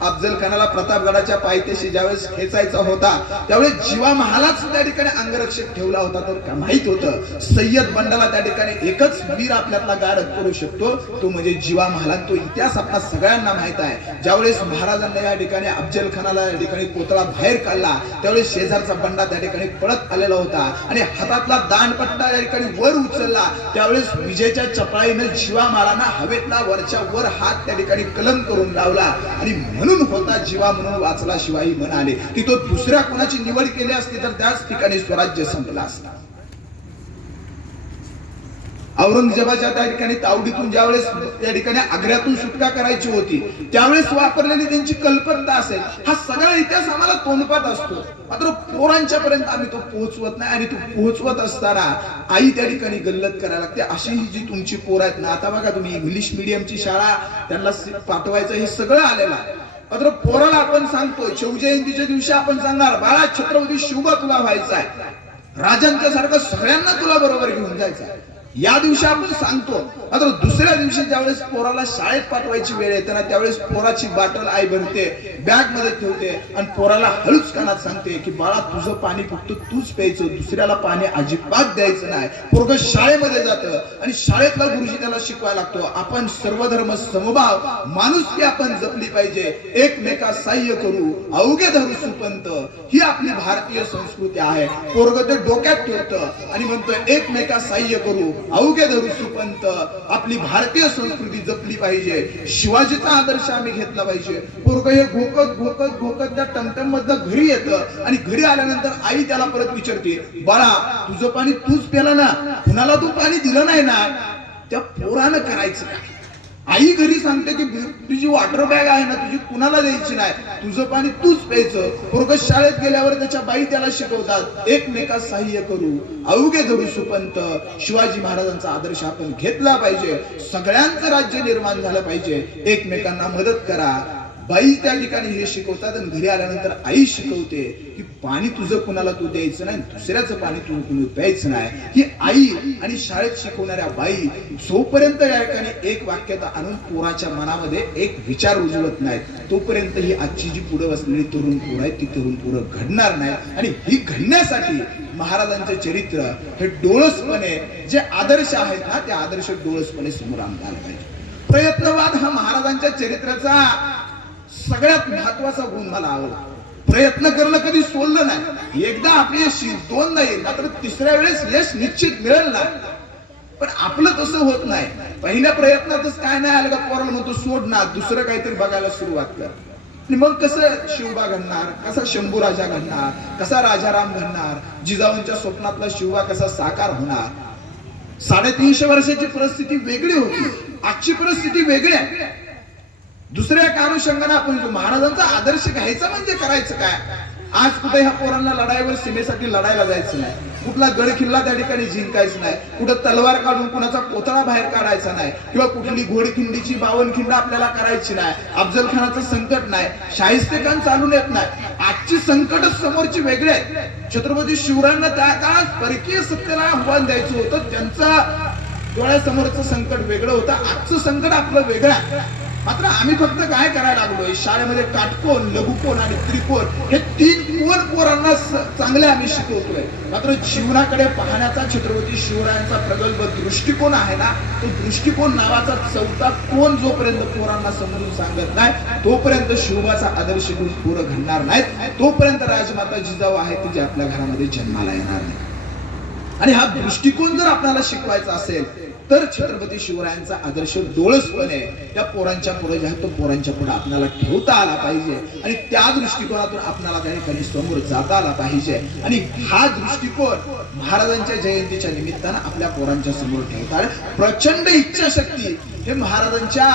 अफजल खानाला प्रतापगडाच्या पायथ्याशी ज्यावेळेस खेचायचा होता त्यावेळेस जीवा महालाच त्या ठिकाणी अंगरक्षक ठेवला होता. तर माहित होतं सय्यद बंडाला त्या ठिकाणी एकच वीर आपल्यातला गारद करू शकतो, तो म्हणजे जीवा महाल. तो इतिहास आपल्या सगळ्यांना माहित आहे. ज्यावेळेस महाराजांना या ठिकाणी अफजल खानाला या ठिकाणी कोतळा बाहेर काढला त्यावेळेस शेजारचा बंडा त्या ठिकाणी पळत आलेला होता आणि हातातला दांडपट्टा या ठिकाणी वर उचलला. त्यावेळेस विजेच्या चपळाईने जीवा महालांना हवेतला वरच्या वर हात त्या ठिकाणी कलम करून लावला आणि म्हणून होता जीवा म्हणून वाचला शिवाई म्हणाले की तो दुसऱ्या कोणाची निवड केली असती तर त्याच ठिकाणी स्वराज्य संपला असता. औरंगजेबाच्या त्या ठिकाणी तावडीतून ज्यावेळेस त्या ठिकाणी आग्र्यातून सुटका करायची होती त्यावेळेस वापरलेली त्यांची कल्पना असेल. हा सगळा इतिहास आम्हाला तोंडपाठ असतो मात्र पोरांच्या पर्यंत आम्ही तो पोहोचवत नाही. आणि तो पोहोचवत असताना आई त्या ठिकाणी गल्लत करायला लागते. अशी ही जी तुमची पोर आहेत ना, आता बघा तुम्ही इंग्लिश मीडियमची शाळा त्यांना पाठवायचं हे सगळं आलेलं आहे. मात्र पोराला आपण सांगतो शिवजयंतीच्या दिवशी आपण सांगणार बाळा छत्रपती शिवबा तुला व्हायचा आहे, राजांच्या सारखं सगळ्यांना तुला बरोबर घेऊन जायचं आहे. या दिवशी आपण सांगतो, मात्र दुसऱ्या दिवशी ज्यावेळेस पोराला शाळेत पाठवायची वेळ येते ना, त्यावेळेस पोराची बाटल आई भरते, बॅग मध्ये ठेवते आणि पोराला हळूच कानात सांगते की बाळा तुझं पाणी फक्त तूच प्यायचं, दुसऱ्याला पाणी अजिबात द्यायचं नाही. पोरग शाळेमध्ये जातं आणि शाळेतला गुरुजी त्याला शिकवायला लागतो, आपण सर्वधर्म समभाव माणुसकी आपण जपली पाहिजे, एकमेका सहाय्य करू, अवघे धरू सुपंत, ही आपली भारतीय संस्कृती आहे. पोरग ते डोक्यात ठेवतं आणि म्हणतो एकमेका सहाय्य करू, अवघे धरू सुपंत, आपली भारतीय संस्कृती जपली पाहिजे, शिवाजीचा आदर्श आम्ही घेतला पाहिजे. पोरग हे घोकत घोकत घोकत त्या टमटम मधनं घरी येतं आणि घरी आल्यानंतर आई त्याला परत विचारते, बाळा तुझं पाणी तूच प्याला ना, कुणाला तू पाणी दिलं नाही ना. त्या पोरानं करायचं काय? आई घरी सांगते की तुझी वॉटर बॅग आहे ना, तुझी कुणाला द्यायची नाही, तुझं पाणी तूच प्यायचं. पोरग शाळेत गेल्यावर त्याच्या बाई त्याला शिकवतात, एकमेका सहाय्य करू, अवघे धरू सुपंत. शिवाजी महाराजांचा आदर्श आपण घेतला पाहिजे. सगळ्यांचं राज्य निर्माण झालं पाहिजे, एकमेकांना मदत करा. बाई त्या ठिकाणी हे शिकवतात आणि घरी आल्यानंतर आई शिकवते की पाणी तुझं कुणाला तू द्यायचं नाही, दुसऱ्याचं पाणी तुझं कुणी प्यायचं नाही. ही आई आणि शाळेत शिकवणाऱ्या बाई जोपर्यंत या ठिकाणी एक वाक्यता आणून पोराच्या मनामध्ये एक विचार रुजवत नाहीत, तोपर्यंत ही आजची जी पुढे बसलेली तरुण पोरं आहेत ती तरुण पोरं घडणार नाही. आणि ही घडण्यासाठी महाराजांचे चरित्र हे डोळसपणे जे आदर्श आहेत ना, ते आदर्श डोळसपणे समोर आणला पाहिजे. प्रयत्नवाद हा महाराजांच्या चरित्राचा सगळ्यात महत्वाचा गुण मला आवडला. प्रयत्न करणं कधी सोडलं नाही. एकदा आपले यश दोनदा येईल, मात्र तिसऱ्या वेळेस यश निश्चित मिळेल ना. पण आपलं तसं होत नाही. पहिल्या प्रयत्नातच काय नाही आलं का पोराला म्हणतो सोड ना, दुसरं काहीतरी बघायला सुरुवात कर. आणि मग कसं शिवबा घडणार, कसा शंभू राजा घडणार, कसा राजाराम घडणार, जिजाऊंच्या स्वप्नातला शिवबा कसा साकार होणार. 350 वर्षाची परिस्थिती वेगळी होती, आजची परिस्थिती वेगळी आहे. दुसऱ्या अनुषंगाने आपण महाराजांचा आदर्श घ्यायचा म्हणजे करायचं काय. आज कुठे ह्या पोरांना लढाईवर सीमेसाठी लढायला जायचं नाही, कुठला गड किल्ला त्या ठिकाणी जिंकायचं नाही, कुठं तलवार काढून कुणाचा कोथळा बाहेर काढायचा नाही, किंवा कुठली घोडखिंडीची बावनखिंड आपल्याला करायची नाही, अफजल खानाचं संकट नाही, शाहिस्तेखान चालून येत नाही. आजची संकटच समोरची वेगळे आहेत. छत्रपती शिवरायांना त्या काळात परकीय सत्तेला आव्हान द्यायचं होतं, त्यांचा डोळ्यासमोरचं संकट वेगळं होतं, आजचं संकट आपलं वेगळं आहे. मात्र आम्ही फक्त काय करायला लागलोय, शाळेमध्ये काटकोन, लघुकोन आणि त्रिकोण हे 3 कोन पोरांना चांगले आम्ही शिकवतोय. मात्र जीवनाकडे पाहण्याचा छत्रपती शिवरायांचा प्रगल्भ दृष्टिकोन आहे ना, तो दृष्टिकोन नावाचा 4था कोन जोपर्यंत पोरांना समजून सांगत नाही, तोपर्यंत शिवबाचा आदर्श घेऊन पोरं घडणार नाहीत, तोपर्यंत राजमाता जिजाऊ आहे ती जी आपल्या घरामध्ये जन्माला येणार नाही. आणि हा दृष्टिकोन जर आपल्याला शिकवायचा असेल तर छत्रपती शिवरायांचा आदर्श डोळसपणे त्या पोरांच्या पुढे ज्या तो पोरांच्या पुढे आपल्याला ठेवता आला पाहिजे आणि त्या दृष्टिकोनातून आपल्याला त्या ठिकाणी समोर जाता आला पाहिजे. आणि हा दृष्टिकोन महाराजांच्या जयंतीच्या निमित्तानं आपल्या पोरांच्या समोर ठेवता आला. प्रचंड इच्छाशक्ती हे महाराजांच्या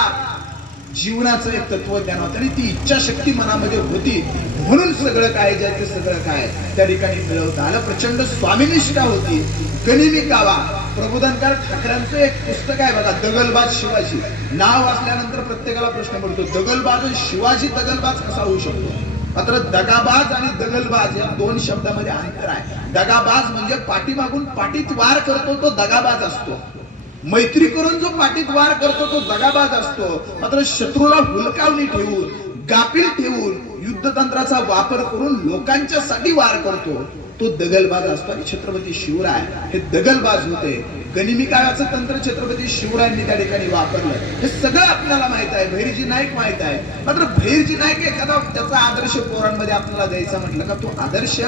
जीवनाचं एक तत्वज्ञान होतं आणि ती इच्छाशक्ती मनामध्ये होती, म्हणून सगळं काय ज्याचं सगळं काय त्या ठिकाणी मिळवता आलं. प्रचंड स्वामीनिष्ठा होती. गनिमी कावा प्रबोधनकार ठाकरेंचं एक पुस्तक आहे बघा, दगलबाज शिवाजी. नाव वाचल्यानंतर प्रत्येकाला प्रश्न पडतो, दगलबाज शिवाजी दगलबाज कसा होऊ शकतो. मात्र दगाबाज आणि दगलबाज या 2 शब्दामध्ये अंतर आहे. दगाबाज म्हणजे पाठीमागून पाठीत वार करतो तो दगाबाज असतो, मैत्री करून जो पाठीत वार करतो तो दगाबाज असतो. मात्र शत्रूला हुलकावणी ठेवून, गाफील ठेवून, युद्धतंत्राचा वापर करून लोकांच्यासाठी वार करतो तो दगलबाज असतो. आणि छत्रपती शिवराय हे दगलबाज होते. गनिमी काळाचं तंत्र छत्रपती शिवरायांनी त्या ठिकाणी वापरलं, हे सगळं आपल्याला माहित आहे. भैरजी नाईक माहित आहे. मात्र भैरजी नाईक एखादा त्याचा आदर्श पोरांमध्ये आपल्याला द्यायचा म्हटलं का तो आदर्श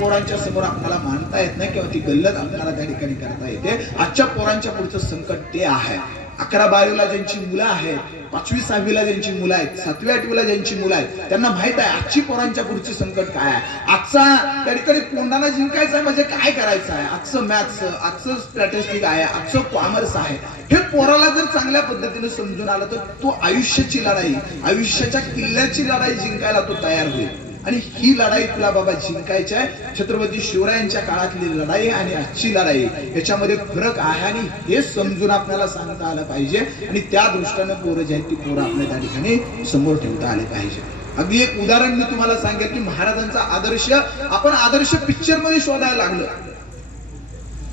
पोरांच्या समोर आपल्याला मांडता येत नाही, किंवा ती गल्लत आपल्याला त्या ठिकाणी करता येते. आजच्या पोरांच्या पुढचं संकट ते आहे. 11-12वीला ज्यांची मुलं आहेत, 5वी-6वीला ज्यांची मुलं आहेत, 7वी-8वीला ज्यांची मुलं आहेत, त्यांना माहित आहे आजची पोरांच्या पुढची संकट काय आहे. आजचा त्या ठिकाणी कोंडाणा जिंकायचा आहे म्हणजे काय करायचं आहे, आजचं मॅथ्स, आजचं स्ट्रॅटेजिक आहे, आजचं कॉमर्स आहे. हे पोराला जर चांगल्या पद्धतीने समजून आलं तर तो आयुष्याची लढाई, आयुष्याच्या किल्ल्याची लढाई जिंकायला तो तयार होईल. आणि ही लढाई तुला बाबा जिंकायची आहे. छत्रपती शिवरायांच्या काळातली लढाई आणि आजची लढाई याच्यामध्ये फरक आहे आणि हे समजून आपल्याला सांगता आलं पाहिजे. आणि त्या दृष्टीने पोरं जी आहेत ती पोरं आपल्या त्या ठिकाणी समोर ठेवता आले पाहिजे. अगदी एक उदाहरण मी तुम्हाला सांगेल की महाराजांचा आदर्श आपण आदर्श पिक्चर मध्ये शोधायला लागलो.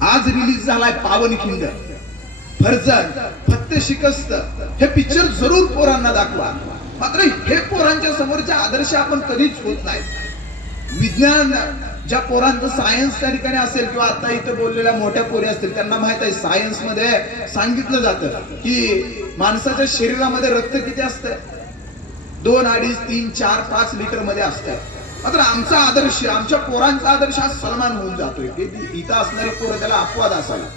आज रिलीज झालाय पावनखिंड. फर्जन, फत्ते शिकस्त हे पिक्चर जरूर पोरांना दाखवा. मात्र हे पोरांच्या समोरचे आदर्श आपण कधीच होत नाही. विज्ञान ज्या पोरांचं सायन्स त्या ठिकाणी असेल किंवा आता इथं बोललेल्या मोठ्या पोरी असतील त्यांना माहित आहे सायन्स मध्ये सांगितलं जातं की माणसाच्या शरीरामध्ये रक्त किती असतं, 2, 2.5, 3, 4, 5 लिटर मध्ये असतं. मात्र आमचा आदर्श, आमच्या पोरांचा आदर्श हा सलमान होऊन जातोय की इथं असणारे पोरं त्याला अपवाद असायला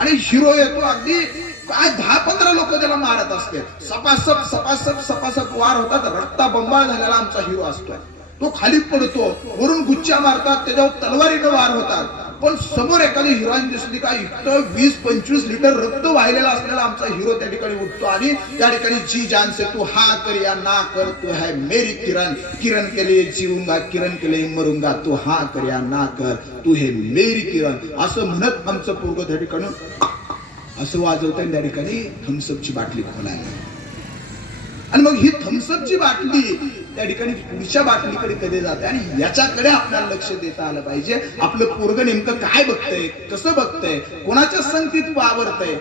आणि हिरो येतो अगदी काय 10-15 लोक त्याला मारत असते, सपासप सपासप सपासप वार होतात, रक्ता बंबाळ झालेला आमचा हिरो असतोय. तो खाली पडतो, वरून गुच्छा मारतात, त्याच्यावर तलवारीनं वार होतात, पण समोर एखादी हिरोईन दिसली का इतकं 20-25 लिटर रक्त वाहिलेला असलेला आमचा हिरो त्या ठिकाणी उठतो आणि त्या ठिकाणी जी जान से तू हा कर या ना कर, तू है मेरी किरण, किरण के लिए जीऊंगा, किरण के लिए मरूंगा, तू हा कर या ना कर, तू है मेरी किरण असं म्हणत आमचं पोरगं त्या ठिकाणी असं वाजवताना त्या ठिकाणी थम्सअपची बाटली खोलायला. आणि मग ही थम्सअपची बाटली त्या ठिकाणी पुढच्या बाटलीकडे कधी जाते आणि याच्याकडे आपल्याला लक्ष देता आलं पाहिजे. आपलं पोरगं नेमकं काय बघतंय, कसं बघतंय, कोणाच्या संगतीत वावरतंय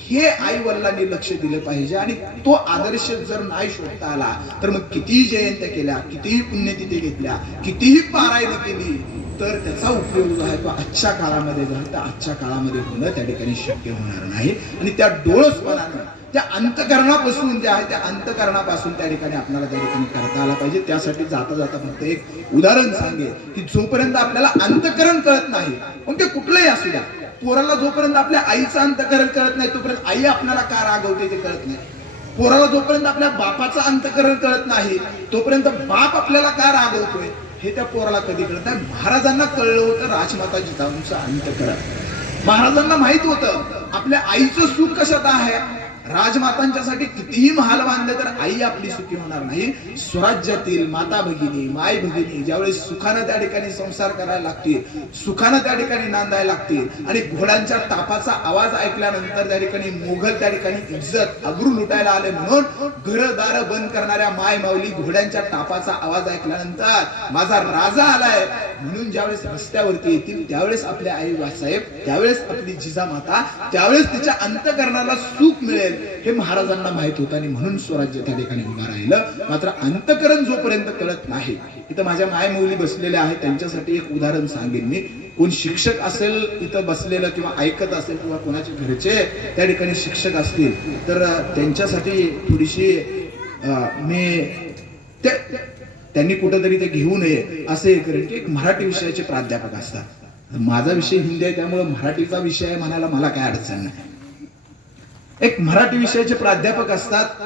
हे आई वडिलांनी लक्ष दिलं पाहिजे. आणि तो आदर्श जर नाही शोधता आला तर मग कितीही जयंत्या केल्या, कितीही पुण्यतिथी घेतल्या, कितीही पारायण केली तर त्याचा उपयोग जो आहे तो आजच्या काळामध्ये जो आहे त्या आजच्या काळामध्ये होणं त्या ठिकाणी शक्य होणार नाही. आणि त्या डोळसपणानं त्या अंतकरणापासून जे आहे त्या अंतकरणापासून त्या ठिकाणी आपल्याला त्या ठिकाणी करता आला पाहिजे. त्यासाठी जाता जाता फक्त एक उदाहरण सांगेल की जोपर्यंत आपल्याला अंतकरण कळत नाही, मग ते कुठलंही असू द्या, पोराला जोपर्यंत आपल्या आईचं अंतकरण कळत नाही तोपर्यंत आई आपल्याला का रागवते ते कळत नाही. पोराला जोपर्यंत आपल्या बापाचं अंतकरण कळत नाही तोपर्यंत बाप आपल्याला का रागवतोय हे त्या पोराला कधी कळत नाही. महाराजांना कळलं होतं राजमाता जिजाऊंचं अंतकरण. महाराजांना माहित होतं आपल्या आईचं सुख कशात आहे. राजमातांच्यासाठी कितीही महाल बांधले तर आई आपली सुखी होणार नाही. स्वराज्यातील माता भगिनी, माय भगिनी ज्यावेळेस सुखानं त्या ठिकाणी संसार करायला लागतील, सुखानं त्या ठिकाणी नांदायला लागतील आणि घोड्यांच्या तापाचा आवाज ऐकल्यानंतर त्या ठिकाणी मोघल त्या ठिकाणी इज्जत अब्रू लुटायला आले म्हणून घरदार बंद करणाऱ्या माय माऊली घोड्यांच्या तापाचा आवाज ऐकल्यानंतर माझा राजा आलाय म्हणून ज्यावेळेस रस्त्यावरती येतील त्यावेळेस आपल्या आई साहेब, त्यावेळेस आपली जिजामाता, त्यावेळेस तिच्या अंतकरणाला सुख मिळेल हे महाराजांना माहित होतं आणि म्हणून स्वराज्य त्या ठिकाणी उभा राहिलं. मात्र अंतकरण जोपर्यंत कळत नाही, इथं माझ्या मायमौली बसलेल्या आहेत त्यांच्यासाठी एक उदाहरण सांगेन मी. कोण शिक्षक असेल इथं बसलेलं किंवा ऐकत असेल किंवा कोणाचे घरचे त्या ठिकाणी शिक्षक असतील तर त्यांच्यासाठी थोडीशी मी त्यांनी कुठंतरी ते घेऊ नये असं हे करेन की एक मराठी विषयाचे प्राध्यापक असतात. माझा विषय हिंदी आहे त्यामुळे मराठीचा विषय म्हणायला मला काय अडचण नाही. एक मराठी विषयाचे प्राध्यापक असतात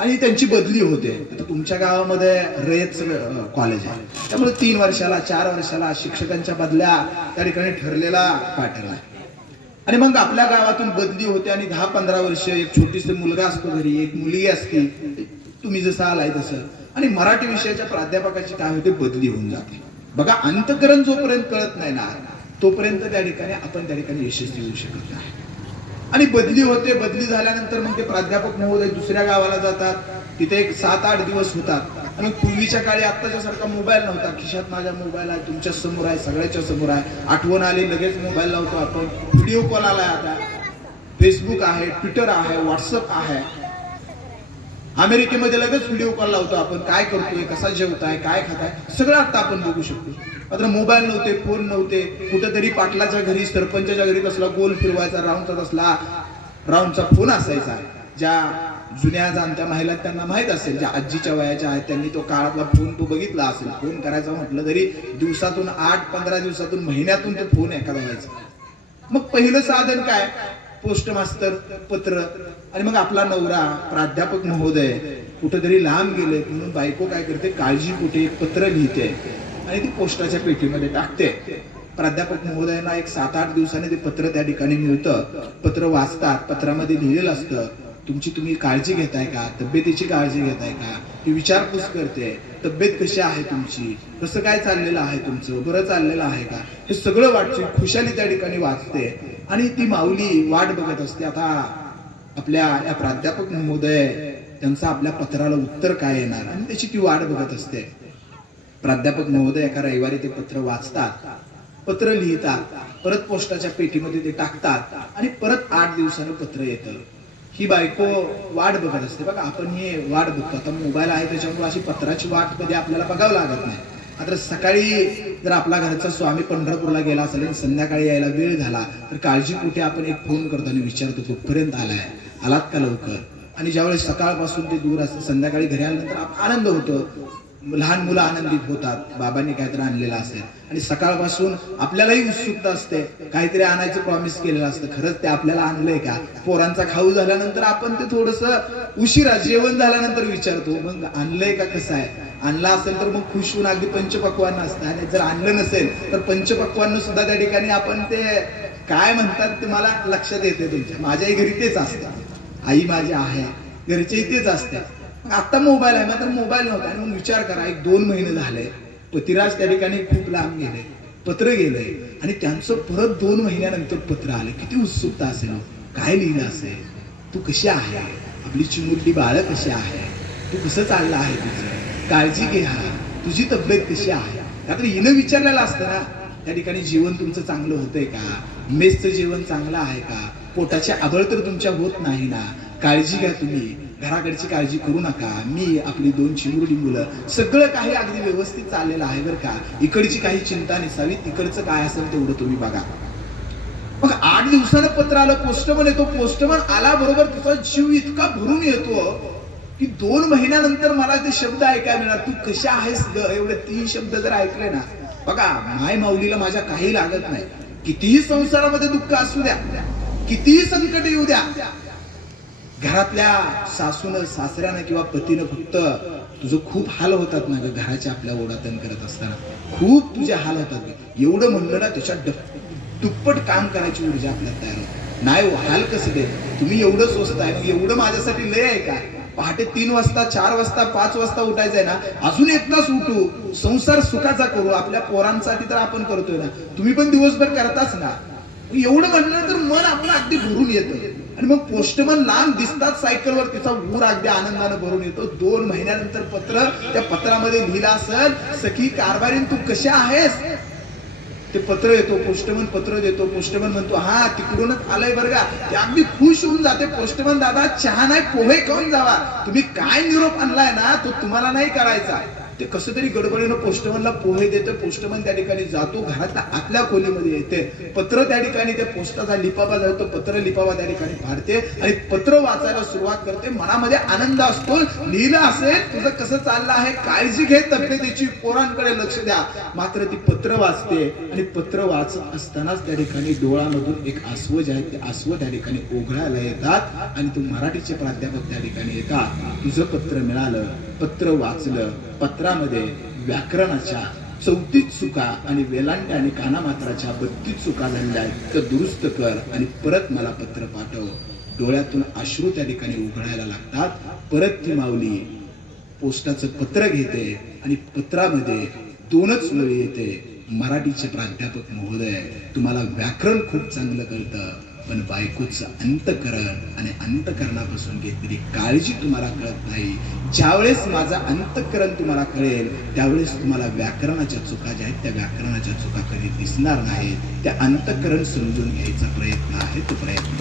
आणि त्यांची बदली होते. आता तुमच्या गावामध्ये रयत कॉलेज आहे त्यामुळे 3 वर्षाला 4 वर्षाला शिक्षकांच्या बदल्या त्या ठिकाणी ठरलेला पॅटर्न आहे. आणि मग आपल्या गावातून बदली होते आणि 10-15 वर्ष एक छोटीसा मुलगा असतो घरी, एक मुलगी असते, तुम्ही जसं आलाय तसं. आणि मराठी विषयाच्या प्राध्यापकाची काय होते बदली होऊन जाते. बघा अंतकरण जोपर्यंत कळत नाही ना तोपर्यंत त्या ठिकाणी आपण त्या ठिकाणी यशस्वी होऊ शकत नाही. आणि बदली होते, बदली झाल्यानंतर मग ते प्राध्यापक महोदय दुसऱ्या गावाला जातात, तिथे एक 7-8 दिवस होतात. आणि पूर्वीच्या काळी आत्ताच्या सारखा मोबाईल नव्हता, खिशात माझ्या मोबाईल आहे, तुमच्या समोर आहे, सगळ्याच्या समोर आहे, आठवण आली लगेच मोबाईल लावतो आपण. व्हिडिओ कॉल आलाय, आता फेसबुक आहे, ट्विटर आहे, व्हॉट्सअप आहे. अमेरिकेमध्ये लगेच व्हिडिओ कॉल लावतो आपण, काय करतोय, कसा जेवताय, काय खाताय, सगळं आता आपण बघू शकतो. मात्र मोबाईल नव्हते, फोन नव्हते. कुठेतरी पाटलाच्या घरी, सरपंचाच्या घरी तसला गोल फिरवायचा राऊंडचा तसला राऊंडचा फोन असायचा. ज्या जुन्या जाणत्या महिला त्यांना माहित असेल, ज्या आजीच्या वयाच्या आहेत त्यांनी तो काळातला फोन तो बघितला असेल. फोन करायचा म्हटलं तरी दिवसातून 8-15 दिवसातून महिन्यातून तो फोन एखादा व्हायचा. मग पहिलं साधन काय, पोस्ट मास्तर, पत्र. आणि मग आपला नवरा प्राध्यापक महोदय कुठेतरी लांब गेले म्हणून बायको काय करते, काळजी कुठे एक पत्र लिहिते आणि ती पोस्टाच्या पेटीमध्ये टाकते. प्राध्यापक महोदयांना एक 7-8 दिवसाने ते पत्र त्या ठिकाणी मिळतं. पत्र वाचतात, पत्रामध्ये लिहिलेलं असतं तुमची तुम्ही काळजी घेताय का, तब्येतीची काळजी घेताय का, ती विचारपूस करते, तब्येत कशी आहे तुमची, कसं काय चाललेलं आहे तुमचं, बरं चाललेलं आहे का, हे सगळं वाटते. खुशाली त्या ठिकाणी वाचते आणि ती माऊली वाट बघत असते आता आपल्या या प्राध्यापक महोदय त्यांचा आपल्या पत्राला उत्तर काय येणार आणि त्याची ती वाट बघत असते. प्राध्यापक महोदय एका रविवारी ते पत्र वाचतात पत्र लिहितात, परत पोस्टाच्या पेटीमध्ये ते टाकतात आणि परत 8 दिवसानं पत्र येतं. ही बायको वाट बघत असते. बघा आपण हे वाट बघतो, आता मोबाईल आहे त्याच्यामुळे अशी पत्राची वाट कधी आपल्याला बघावं लागत नाही. आता सकाळी जर आपला घरचा स्वामी पंढरपूरला गेला असेल आणि संध्याकाळी यायला वेळ झाला तर काळजीपोटी आपण एक फोन करतो आणि विचारतो कुठपर्यंत आलाय, आलात का लवकर. आणि ज्यावेळेस सकाळपासून ते दूर असतं संध्याकाळी घरी आल्यानंतर आनंद होतो, लहान मुलं आनंदित होतात, बाबांनी काहीतरी आणलेलं असेल. आणि सकाळपासून आपल्यालाही उत्सुकता असते, काहीतरी आणायचं प्रॉमिस केलेलं असतं, खरंच ते आपल्याला आणलंय का. पोरांचा खाऊ झाल्यानंतर आपण ते थोडस उशिरा जेवण झाल्यानंतर विचारतो मग आणलंय का, कसं आहे. आणला असेल तर मग खुश होऊन अगदी पंचपक्वान्न असतं, आणि जर आणलं नसेल तर पंचपक्वान्न सुद्धा त्या ठिकाणी आपण ते काय म्हणतात ते मला लक्षात येते तुमच्या. माझ्याही घरी तेच असतं, आई माझी आहे घरच्याही तेच असते. आता मोबाईल आहे, मात्र मोबाईल नव्हता. आणि मग विचार करा, 1-2 महिने झाले पतिराज त्या ठिकाणी खूप लांब गेले, पत्र गेलंय आणि त्यांचं परत 2 महिन्यानंतर पत्र आलं. किती उत्सुकता असेल, काय लिहिलं असेल, तू कशी आहे, आपली चिमुरडी बाळ कशी आहे, तू कसं चाललं आहे, तुझं काळजी घे, हा तुझी तब्येत कशी आहे. आता हिनं विचारलेलं असतं ना, त्या ठिकाणी जेवण तुमचं चांगलं होतंय का, मेसचं जेवण चांगलं आहे का, पोटाची आबळ तर तुमच्या होत नाही ना, काळजी घ्या, तुम्ही घराकडची काळजी करू नका, मी आपली 2 चिमुरडी मुलं, सगळं काही अगदी व्यवस्थित चाललेलं आहे बरं का, इकडची काही चिंता नसावी, तिकडचं काय असेल तेवढं तुम्ही बघा. मग 8 दिवसानं पत्र आलं, पोस्टमन येतो, पोस्टमन आला बरोबर तुझा जीव इतका भरून येतो की 2 महिन्यानंतर मला ते शब्द ऐकायला मिळणार, तू कशा आहेस ग, एवढे 3 शब्द जर ऐकले ना. बघा माय माऊलीला माझ्या काही लागत नाही, कितीही संसारामध्ये दुःख असू द्या, कितीही संकट येऊ द्या, घरातल्या सासूनं सासऱ्यानं किंवा पतीनं फक्त तुझं खूप हाल होतात ना ग, घराच्या आपल्या ओढातण करत असताना खूप तुझे हाल होतात, एवढं म्हणलं ना त्याच्यात दुप्पट काम करायची ऊर्जा आपल्याला तयार होत नाही. हाल कसं दे, तुम्ही एवढं स्वस्त आहे, मग एवढं माझ्यासाठी लय आहे का. पहाटे 3 वाजता 4 वाजता 5 वाजता उठायचं आहे ना, अजून 1 तास उठू, संसार सुखाचा करू, आपल्या पोरांसाठी तर आपण करतोय ना, तुम्ही पण दिवसभर करताच ना. एवढं म्हणलं तर मन आपलं अगदी भरून येतं. आणि मग पोस्टमन लांब दिसतात सायकलवर, तिचा ऊर अगदी आनंदाने भरून येतो. 2 महिन्यानंतर पत्र, त्या पत्रामध्ये लिहिलं असेल, सखी कारभारीन तू कशा आहेस. ते पत्र येतो, पोस्टमन पत्र देतो, पोस्टमन म्हणतो हा तिकडूनच आलंय बरं का. ते अगदी खुश होऊन जाते, पोस्टमन दादा चहा नाही पोहे खाऊन जावा, तुम्ही काय निरोप आणलाय ना तो तुम्हाला नाही करायचा. ते कसं तरी गडबडीनं पोस्टमनला पोहे देतो, पोस्टमन त्या ठिकाणी जातो, घरातल्या आतल्या खोलीमध्ये येते, पत्र त्या ठिकाणी ते पोस्टाचा लिपाबा जातो, पत्र लिपाबा त्या ठिकाणी फाडते आणि पत्र वाचायला सुरुवात करते. मनामध्ये आनंद असतो, लिहिलं असेल तुझं कसं चाललं आहे, काळजी घे तब्येतीची, पोरांकडे लक्ष द्या. मात्र ती पत्र वाचते आणि पत्र वाचत असतानाच त्या ठिकाणी डोळ्यामधून एक आसव जे आहे ते आसव त्या ठिकाणी ओघळायला येतात आणि तू मराठीचे प्राध्यापक त्या ठिकाणी येतात. तुझं पत्र मिळालं, पत्र वाचलं, पत्रामध्ये व्याकरणाच्या 34 चुका आणि वेलांट्या आणि कानामात्राच्या 32 चुका झालेल्या आहेत, तर दुरुस्त कर आणि परत मला पत्र पाठव. डोळ्यातून अश्रू त्या ठिकाणी उघडायला लागतात. परत ती माऊली पोस्टाचं पत्र घेते आणि पत्रामध्ये 2च ओळी येते, मराठीचे प्राध्यापक महोदय, तुम्हाला व्याकरण खूप चांगलं कळतं, पण बायकोचं अंतकरण आणि अंतकरणापासून घेतलेली काळजी तुम्हाला कळत नाही. ज्यावेळेस माझं अंतकरण तुम्हाला कळेल त्यावेळेस तुम्हाला व्याकरणाच्या चुका ज्या आहेत त्या व्याकरणाच्या चुका कधी दिसणार नाहीत. त्या अंतकरण समजून घ्यायचा प्रयत्न आहे तो प्रयत्न.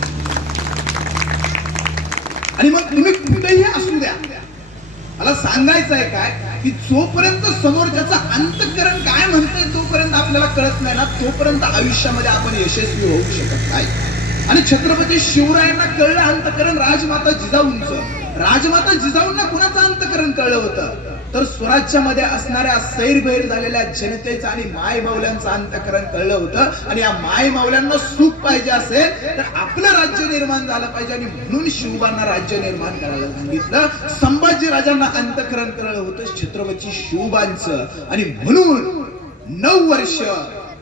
आणि मग तुम्ही कुठेही असू द्या, मला सांगायचं आहे काय की जोपर्यंत समोरच्याचं अंतकरण काय म्हणतंय तोपर्यंत आपल्याला कळत नाही ना, तोपर्यंत आयुष्यामध्ये आपण यशस्वी होऊ शकत नाही. आणि छत्रपती शिवरायांना कळलं अंतकरण राजमाता जिजाऊंचं. राजमाता जिजाऊंना कुणाचं अंतकरण कळलं होतं, तर स्वराज्यामध्ये असणाऱ्या सैरभैर झालेल्या जनतेचं आणि माय माऊल्यांचं अंतकरण कळलं होतं. आणि या माय माऊल्यांना सुख पाहिजे असेल तर आपलं राज्य निर्माण झालं पाहिजे, आणि म्हणून शिवबांना राज्य निर्माण करायला सांगितलं. संभाजी राजांना अंतकरण कळलं होतं छत्रपती शिवबांचं, आणि म्हणून 9 वर्ष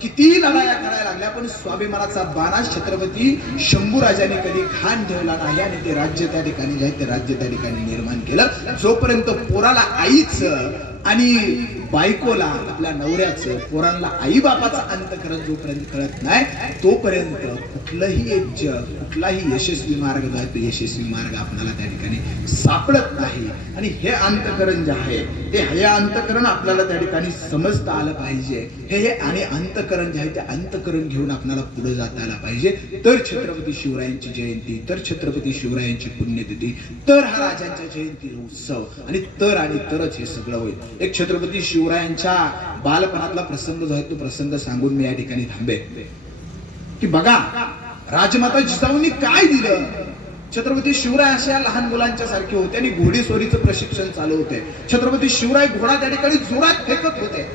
कितीही लढाया करायला लागल्या पण स्वाभिमानाचा बाणा छत्रपती शंभूराजांनी कधी खान ठेवला नाही, आणि ते राज्य त्या ठिकाणी जे आहे ते राज्य त्या ठिकाणी निर्माण केलं. जोपर्यंत पोराला आईच आणि बायकोला, आपल्या नवऱ्याचं, पोरांना आई बापाचा अंतःकरण जोपर्यंत कळत नाही तोपर्यंत कुठलंही एक जग, कुठलाही यशस्वी मार्ग जो आहे तो यशस्वी मार्ग आपल्याला त्या ठिकाणी सापडत नाही. आणि हे अंतःकरण जे आहे ते हे अंतःकरण आपल्याला त्या ठिकाणी समजता आलं पाहिजे. हे आणि अंतःकरण जे आहे ते अंतःकरण घेऊन आपल्याला पुढे जाता आलं पाहिजे. तर छत्रपती शिवरायांची जयंती, तर छत्रपती शिवरायांची पुण्यतिथी, तर हा राजांच्या जयंती उत्सव आणि तरच हे सगळं होईल. एक छत्रपती शिवरायांच्या बालपणातला प्रसंग जो आहे तो प्रसंग सांगून मी या ठिकाणी थांबे की बघा राजमाता जिजाऊंनी काय दिलं. छत्रपती शिवराय अशा लहान मुलांच्या सारखे होते आणि घोडेस्वारीचं प्रशिक्षण चालू होते. छत्रपती शिवराय घोडा त्या ठिकाणी जोरात फेकत होते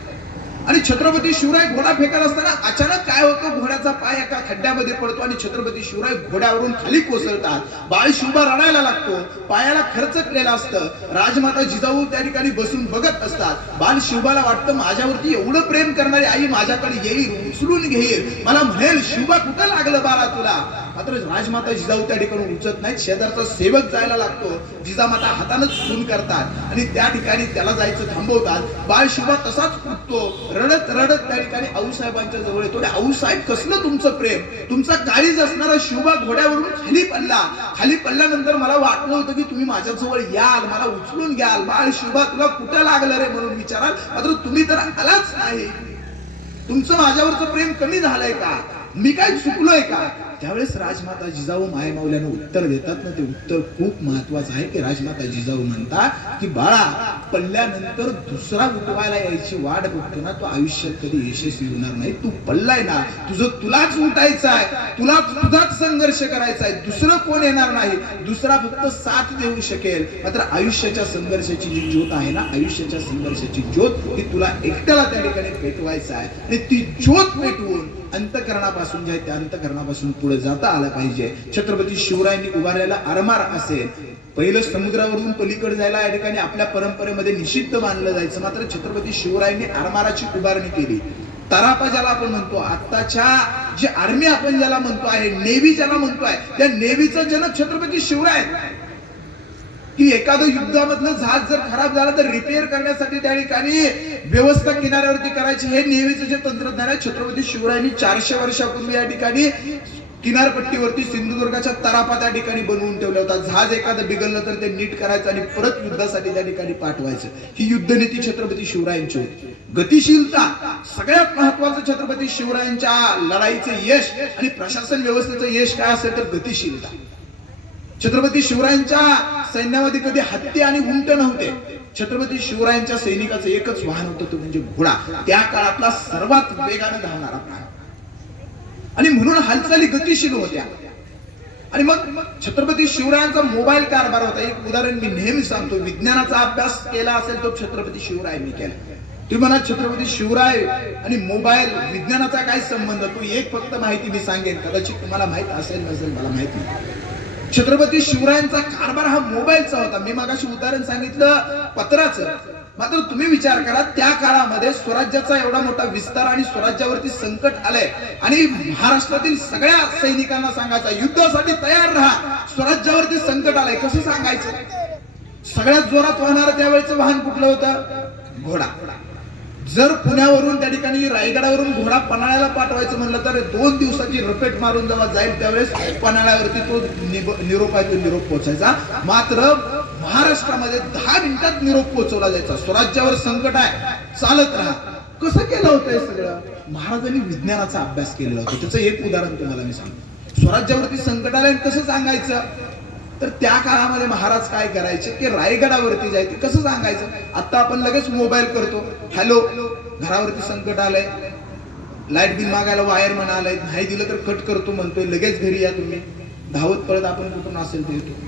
आणि छत्रपती शिवराय घोडा फेकत असताना अचानक काय होतं, घोड्याचा पाय एका खड्ड्यामध्ये पडतो आणि छत्रपती शिवराय घोड्यावरून खाली कोसळतात. बाळ शिवबा रडायला लागतो, पायाला खरचटलेलं असतं. राजमाता जिजाऊ त्या ठिकाणी बसून बघत असतात. बाल शिवबाला वाटतं माझ्यावरती एवढं प्रेम करणारी आई माझ्याकडे येईल, उचलून घेईल, मला म्हणेल शिवबा कुठं लागलं बाळा तुला. मात्र राजमाता जिजाऊ त्या ठिकाणी उचलत नाहीत. शेजारचा सेवक जायला लागतो, जिजामाता हातानच खून करतात आणि त्या ठिकाणी त्याला जायचं थांबवतात. बाळ शिवबा तसाच फुटतो, रडत रडत त्या ठिकाणी आऊसाहेबांच्या जवळ येतो. आऊसाहेब कसलं तुमचं प्रेम, तुमचा काळीज असणारा शिवबा घोड्यावरून खाली पडला. खाली पडल्यानंतर मला वाटलं होतं की तुम्ही माझ्याजवळ याल, मला उचलून घ्याल, बाळ शिवबा तुला कुठं लागलं रे म्हणून विचाराल, मात्र तुम्ही तर आलाच नाही. तुमचं माझ्यावरचं प्रेम कमी झालंय का, मी काय चुकलोय का. त्यावेळेस राजमाता जिजाऊ मायमाऊल्यानं उत्तर देतात ना, ते उत्तर खूप महत्वाचं आहे की राजमाता जिजाऊ म्हणतात की बाळा पडल्यानंतर दुसरा उठवायला यायची वाट बघतो ना, तो आयुष्यात कधी यशस्वी होणार नाही. तू पडलाय ना, तुलाच उठायचं आहे, तुझाच संघर्ष करायचा आहे, दुसरं कोण येणार नाही. दुसरा फक्त साथ देऊ शकेल. मात्र आयुष्याच्या संघर्षाची जी ज्योत आहे ना, आयुष्याच्या संघर्षाची ज्योत ही तुला एकट्याला त्या ठिकाणी पेटवायचं आहे आणि ती ज्योत पेटवून अंतःकरणापासून जे आहे त्या अंतःकरणापासून पुढे जाता आलं पाहिजे. छत्रपती शिवरायांनी उभारलेला आरमार असेल, पहिलं समुद्रावरून पलीकडे जायला या ठिकाणी आपल्या परंपरेमध्ये निषिद्ध मानलं जायचं. मात्र छत्रपती शिवरायांनी आरमाराची उभारणी केली. तरापा ज्याला आपण म्हणतो, आताच्या जी आर्मी आपण ज्याला म्हणतो आहे, नेव्ही ज्याला म्हणतो आहे, त्या नेव्हीचा जनक छत्रपती शिवराय. की एखादं युद्धामधलं जहाज जर खराब झालं तर रिपेअर करण्यासाठी त्या ठिकाणी व्यवस्था किनाऱ्यावरती करायची, हे नेव्हीचं जे तंत्रज्ञान आहे छत्रपती शिवरायांनी 400 वर्षापूर्वी या ठिकाणी किनारपट्टीवरती सिंधुदुर्गाच्या तरापा त्या ठिकाणी बनवून ठेवला होता. जहाज एखादं बिघडलं तर ते नीट करायचं आणि परत युद्धासाठी त्या ठिकाणी पाठवायचं. ही युद्धनीती छत्रपती शिवरायांची होती. गतिशीलता सगळ्यात महत्वाचं छत्रपती शिवरायांच्या लढाईचं यश आणि प्रशासन व्यवस्थेचं यश काय असेल तर गतिशीलता. छत्रपती शिवरायांच्या सैन्यामध्ये कधी हत्ती आणि उंट नव्हते. छत्रपती शिवरायांच्या सैनिकाचं एकच वाहन होतं, तो म्हणजे घोडा. त्या काळातला सर्वात वेगाने धावणारा प्राणी आणि म्हणून हालचाली गतिशील होत्या. आणि मग छत्रपती शिवरायांचा मोबाईल कारभार होता. एक उदाहरण मी नेहमी सांगतो, विज्ञानाचा अभ्यास केला असेल तो छत्रपती शिवरायांनी केला. तुम्ही म्हणा छत्रपती शिवराय आणि मोबाईल विज्ञानाचा काय संबंध, तो एक फक्त माहिती मी सांगेन, कदाचित तुम्हाला माहित असेल नसेल मला माहित नाही. छत्रपती शिवरायांचा कारभार हा मोबाईलचा होता. मी मागाशी उदाहरण सांगितलं पत्राचं. मात्र तुम्ही विचार करा, त्या काळामध्ये स्वराज्याचा एवढा मोठा विस्तार आणि स्वराज्यावरती संकट आलंय आणि महाराष्ट्रातील सगळ्या सैनिकांना सांगायचं युद्धासाठी तयार राहा, स्वराज्यावरती संकट आलंय. कसं सांगायचं? सगळ्यात जोरात वाहणारं त्यावेळेचं वाहन कुठलं होतं? घोडा. जर पुण्यावरून त्या ठिकाणी रायगडावरून घोडा पन्हाळ्याला पाठवायचं म्हणलं तर 2 दिवसाची रपेट मारून जेव्हा जाईल त्यावेळेस पन्हाळ्यावरती तो निरोप आहे तो निरोप पोहोचायचा. मात्र महाराष्ट्रामध्ये 10 मिनिटात निरोप पोहोचवला जायचा. स्वराज्यावर संकट आहे, चालत राहा. कसं केलं होतं हे सगळं? महाराजांनी विज्ञानाचा अभ्यास केलेला होता. त्याचं एक उदाहरण तुम्हाला मी सांगतो. स्वराज्यावरती संकट आलं कसं सांगायचं, तर त्या काळामध्ये महाराज काय करायचे की रायगडावरती जायचे. कसं सांगायचं? आता आपण लगेच मोबाईल करतो, हॅलो घरावरती संकट आलंय, लाईट बिल मागायला वायरमन आलाय, नाही दिलं तर कट करतो म्हणतोय, लगेच घरी या तुम्ही. धावत पळत आपण कुठून असेल ते येतो.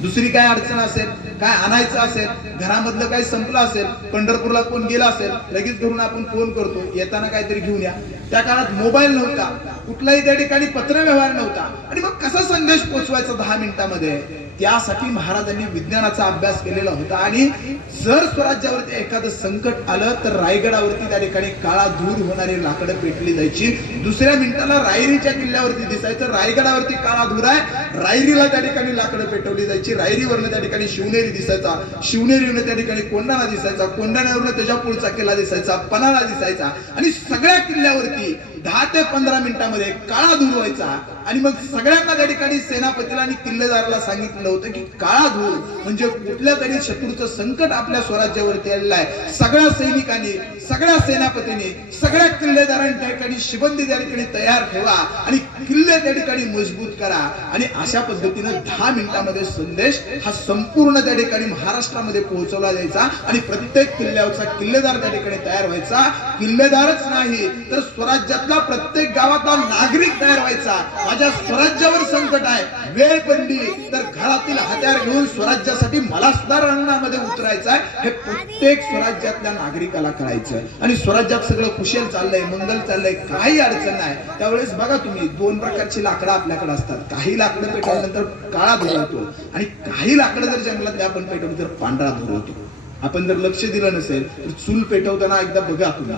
दुसरी काय अडचण असेल, काय आणायचं असेल, घरामधलं काय संपलं असेल, पंढरपूरला कोण गेला असेल, लगेच घरून आपण फोन करतो, येताना काहीतरी घेऊन या. त्या काळात मोबाईल नव्हता, कुठलाही त्या ठिकाणी पत्रव्यवहार नव्हता, आणि मग कसा संदेश पोहोचवायचा 10 मिनिटांमध्ये? त्यासाठी महाराजांनी विज्ञानाचा अभ्यास केलेला होता. आणि जर स्वराज्यावरती एखादं संकट आलं तर रायगडावरती त्या ठिकाणी काळा धूर होणारी लाकडं पेटली जायची. दुसऱ्या मिनिटाला रायरीच्या किल्ल्यावरती दिसायचं रायगडावरती काळा धूर आहे, रायरीला त्या ठिकाणी लाकडं पेटवली जायची. रायरीवरनं त्या ठिकाणी शिवनेरी दिसायचा, शिवनेरीवरनं त्या ठिकाणी कोंढाणा दिसायचा, कोंढाण्यावरनं त्याच्या पुढचा किल्ला दिसायचा, पन्हाळा दिसायचा. आणि सगळ्या किल्ल्यावरती 10 ते 15 मिनिटांमध्ये काळा धूर व्हायचा. आणि मग सगळ्यांना त्या ठिकाणी सेनापतीला आणि किल्लेदाराला सांगितलं होतं की काळा धूर म्हणजे कुठल्या तरी शत्रूचं संकट आपल्या स्वराज्यावरती आलेलं आहे. सगळ्या सैनिकांनी, सगळ्या सेनापतींनी, सगळ्या किल्लेदारांनी त्या ठिकाणी शिबंदी त्या ठिकाणी तयार ठेवा आणि किल्ले त्या ठिकाणी मजबूत करा. आणि अशा पद्धतीनं 10 मिनिटांमध्ये संदेश हा संपूर्ण त्या ठिकाणी महाराष्ट्रामध्ये पोहोचवला जायचा. आणि प्रत्येक किल्ल्यावरचा किल्लेदार त्या ठिकाणी तयार व्हायचा. किल्लेदारच नाही तर स्वराज्यातला प्रत्येक गावातला नागरिक तयार व्हायचा. माझ्या स्वराज्यावर संकट आहे, वेळ पडली तर घरातील हत्यार घेऊन स्वराज्यासाठी मला सुद्धा रणामध्ये उतरायचं आहे, हे प्रत्येक स्वराज्यातल्या नागरिकाला कळायचं. आणि स्वराज्यात सगळं कुशल चाललंय, मंगल चाललंय, काही अडचण नाही. त्यावेळेस बघा तुम्ही 2 प्रकारची लाकडं आपल्याकडे असतात. काही लाकडं पेटवल्यानंतर काळा धूर होतो आणि काही लाकडं जर जंगलातले आपण पेटवली तर पांढरा धूर होतो. आपण जर लक्ष दिलं नसेल तर चूल पेटवताना एकदा बघा तुम्ही,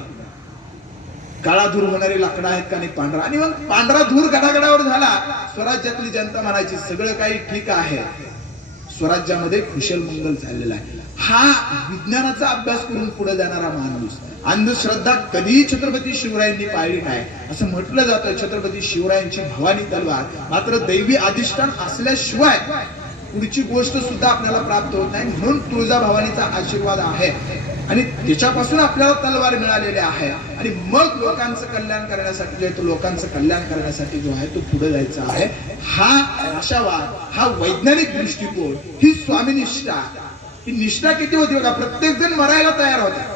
काळा धूर होणारी लाकडं आहेत का नाही पांढरा. आणि मग पांढरा धूर गडागडावर झाला, स्वराज्यातली जनता म्हणायची सगळं काही ठीक आहे, स्वराज्यामध्ये कुशल मंगल चाललेलं आहे. हा विज्ञानाचा अभ्यास करून पुढे जाणारा माणूस. अंधश्रद्धा कधीही छत्रपती शिवरायांनी पाळली नाही. असं म्हटलं जातं छत्रपती शिवरायांची भवानी तलवार, मात्र दैवी अधिष्ठान असल्याशिवाय पुढची गोष्ट सुद्धा आपल्याला प्राप्त होत नाही. म्हणून तुळजाभवानीचा आशीर्वाद आहे आणि त्याच्यापासून आपल्याला तलवार मिळालेली आहे. आणि मग लोकांचं कल्याण करण्यासाठी जे तो लोकांचं कल्याण करण्यासाठी जो आहे तो पुढे जायचा आहे. हा आशावाद, हा वैज्ञानिक दृष्टिकोन, ही स्वामीनिष्ठा, ही निष्ठा किती होती बघा. प्रत्येक जण मरायला तयार होता.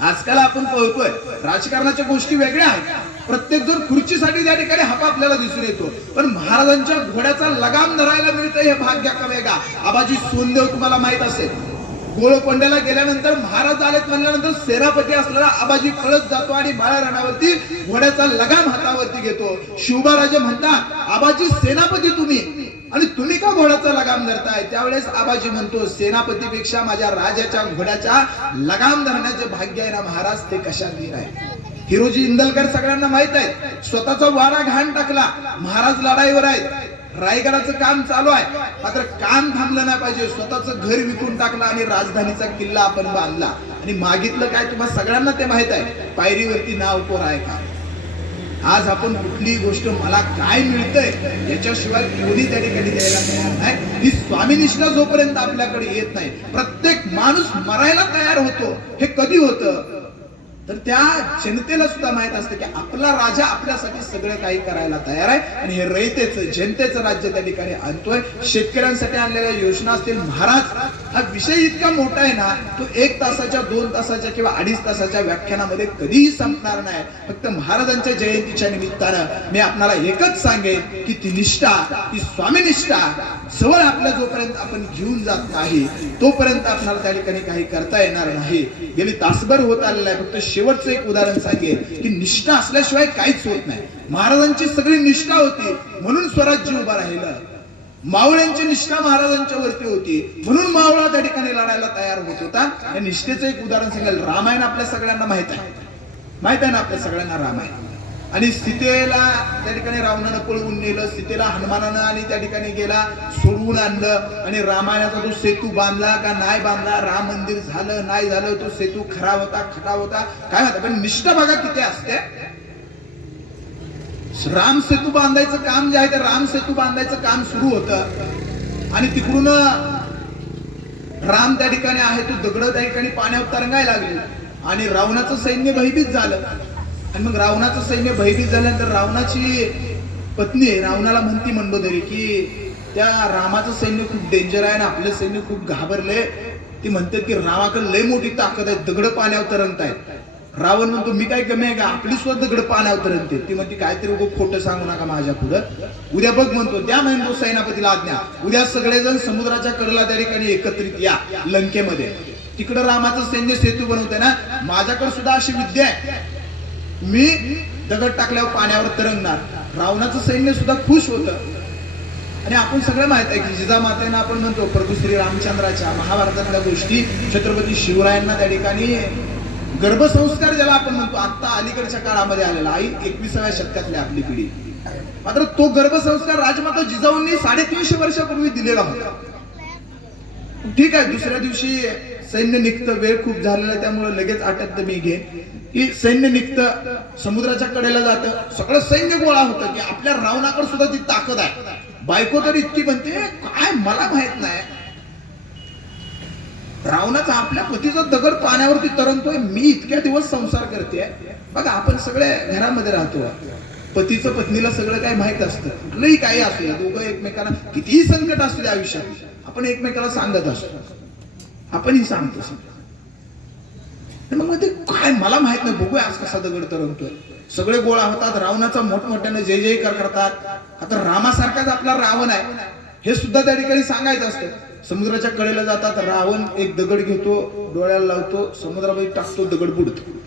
आजकाल आपण पाहतोय राजकारणाच्या गोष्टी वेगळ्या आहेत. प्रत्येक जण खुर्चीसाठी त्या ठिकाणी हपा आपल्याला दिसून येतो. पण महाराजांच्या घोड्याचा लगाम धरायला मिळतं हे भाग्य कमी का? आबाजी सोनदेव तुम्हाला माहित असेल, गोळकोंड्याला गेल्यानंतर महाराज आलेत म्हणल्यानंतर सेनापती असलेला आबाजी पळत जातो आणि बाळारणावरती घोड्याचा लगाम हातावरती घेतो. शिवबाराजे म्हणतात आबाजी सेनापती तुम्ही आणि तुम्ही का घोड्याचा लगाम धरताय? त्यावेळेस आबाजी म्हणतो सेनापतीपेक्षा माझ्या राजाच्या घोड्याचा लगाम धरण्याचे भाग्य आहे ना महाराज, ते कशात आहे. हिरोजी इंदलकर सगळ्यांना माहित आहे, स्वतःचा वाडा घाण टाकला. महाराज लढाईवर आहेत, रायगडाचं काम चालू आहे, मात्र काम थांबलं नाही पाहिजे. स्वतःचं घर विकून टाकलं आणि राजधानीचा किल्ला आपण बांधला. आणि मागितलं काय? तुम्हाला सगळ्यांना ते माहित आहे, पायरीवरती नाव कोर आहे का? आज आपण कुठली गोष्ट मला काय मिळतंय याच्याशिवाय कोणी त्या ठिकाणी द्यायला तयार नाही. ही स्वामीनिष्ठा जोपर्यंत आपल्याकडे येत नाही, प्रत्येक माणूस मरायला तयार होतो. हे कधी होतं तर त्या जनतेला सुद्धा माहित असतं की आपला राजा आपल्यासाठी सगळं काही करायला तयार आहे. आणि हे रयतेचं, जनतेचं राज्य त्या ठिकाणी आणतोय. शेतकऱ्यांसाठी आणलेल्या योजना असतील. महाराज हा विषय इतका मोठा आहे ना, तो 1 तासाच्या, 2 तासाच्या किंवा 2.5 तासाच्या व्याख्यानामध्ये कधीही संपणार नाही. फक्त महाराजांच्या जयंतीच्या निमित्तानं मी आपल्याला एकच सांगेन की ती निष्ठा, ती स्वामीनिष्ठा जवळ आपल्या जोपर्यंत आपण घेऊन जात नाही तोपर्यंत आपल्याला त्या ठिकाणी काही करता येणार नाही. गेली तासभर होत आलेला आहे. फक्त शेवटचं एक उदाहरण सांगेन की निष्ठा असल्याशिवाय काहीच होत नाही. महाराजांची सगळी निष्ठा होती म्हणून स्वराज्य उभा राहिलं. मावळ्यांची निष्ठा महाराजांच्या वरती होती म्हणून मावळा त्या ठिकाणी लढायला तयार होत होता. या निष्ठेचं एक उदाहरण सांगेल. रामायण आपल्या सगळ्यांना माहित आहे ना आपल्या सगळ्यांना रामायण. आणि सीतेला त्या ठिकाणी रावणानं पळवून नेलं, सीतेला हनुमानानं आणि त्या ठिकाणी गेला सोडवून आणलं. आणि रामायणाचा तो सेतू बांधला का नाही बांधला, राम मंदिर झालं नाही झालं, तो सेतू खरा होता खटा होता काय होता, पण निष्ठा बघा किती असते. राम सेतू बांधायचं काम जे आहे ते राम सेतू बांधायचं काम सुरू होतं आणि तिकडून राम त्या ठिकाणी आहे तो दगड त्या ठिकाणी पाण्यावर तरंगायला लागले आणि रावणाचं सैन्य भयभीत झालं. आणि मग रावणाचं सैन्य भयभीत झाल्यानंतर रावणाची पत्नी रावणाला म्हणती मंडोदरी की त्या रामाचं सैन्य खूप डेंजर आहे ना, आपलं सैन्य खूप घाबरले. ती म्हणते की रामाकडे लय मोठी ताकद आहे, दगड पाण्यावर तरंगतायत. रावण म्हणतो मी काय कमी आहे का, आपली सुद्धा दगड पाण्यावर तरंगते. ती म्हणते काहीतरी उगं खोटं सांगू नका माझ्या पुढं, उद्या बघ म्हणतो. द्या म्हणतो सेनापतीला आज्ञा, उद्या सगळेजण समुद्राच्या कडेला त्या ठिकाणी एकत्रित या लंकेमध्ये. तिकडं रामाचं सैन्य सेतू बनवते ना, माझ्याकडे सुद्धा अशी विद्या आहे. मी दगड टाकल्यावर पाण्यावर तरंगणार. रावणाचं सैन्य सुद्धा खुश होतं. आणि आपण सगळं माहित आहे की जिजामातेनं आपण म्हणतो प्रभू श्री रामचंद्राच्या महाभारतातल्या गोष्टी छत्रपती शिवरायांना त्या ठिकाणी गर्भसंस्कार ज्याला आपण म्हणतो आता अलीकडच्या काळामध्ये आलेला आई 21व्या शतकातली आपली पिढी, मात्र तो गर्भसंस्कार राजमाता जिजाऊंनी 350 वर्षापूर्वी दिलेला होता. ठीक आहे, दुसऱ्या दिवशी सैन्य निघतं, वेळ खूप झालेला आहे त्यामुळे लगेच आटत मी घेईन की सैन्य निघतं, समुद्राच्या कडेला जातं, सगळं सैन्य गोळा होतं की आपल्या रावणाकडे सुद्धा ती ताकद आहे. बायको तर इतकी म्हणते काय मला माहित नाही, रावणाचा आपल्या पतीचा दगड पाण्यावरती तरंगतोय, मी इतक्या दिवस संसार करते. बघा आपण सगळे घरामध्ये राहतो, पतीचं पत्नीला सगळं काही माहित असतं, लई काही असू द्या, दोघं एकमेकांना कितीही संकट असू द्या आयुष्यात आपण एकमेकाला सांगत असतो, आपणही सांगतो. मग ते काय मला माहित नाही, बघूया आज कसा दगड तरंगतोय. सगळे गोळा होतात, रावणाचा मोठमोठ्याने जय जयकार करतात. आता रामासारखाच आपला रावण आहे हे सुद्धा त्या ठिकाणी सांगायचं असतं. समुद्राच्या कडेला जातात, रावण एक दगड घेतो, डोळ्याला लावतो, समुद्रामध्ये टाकतो, दगड बुडतो.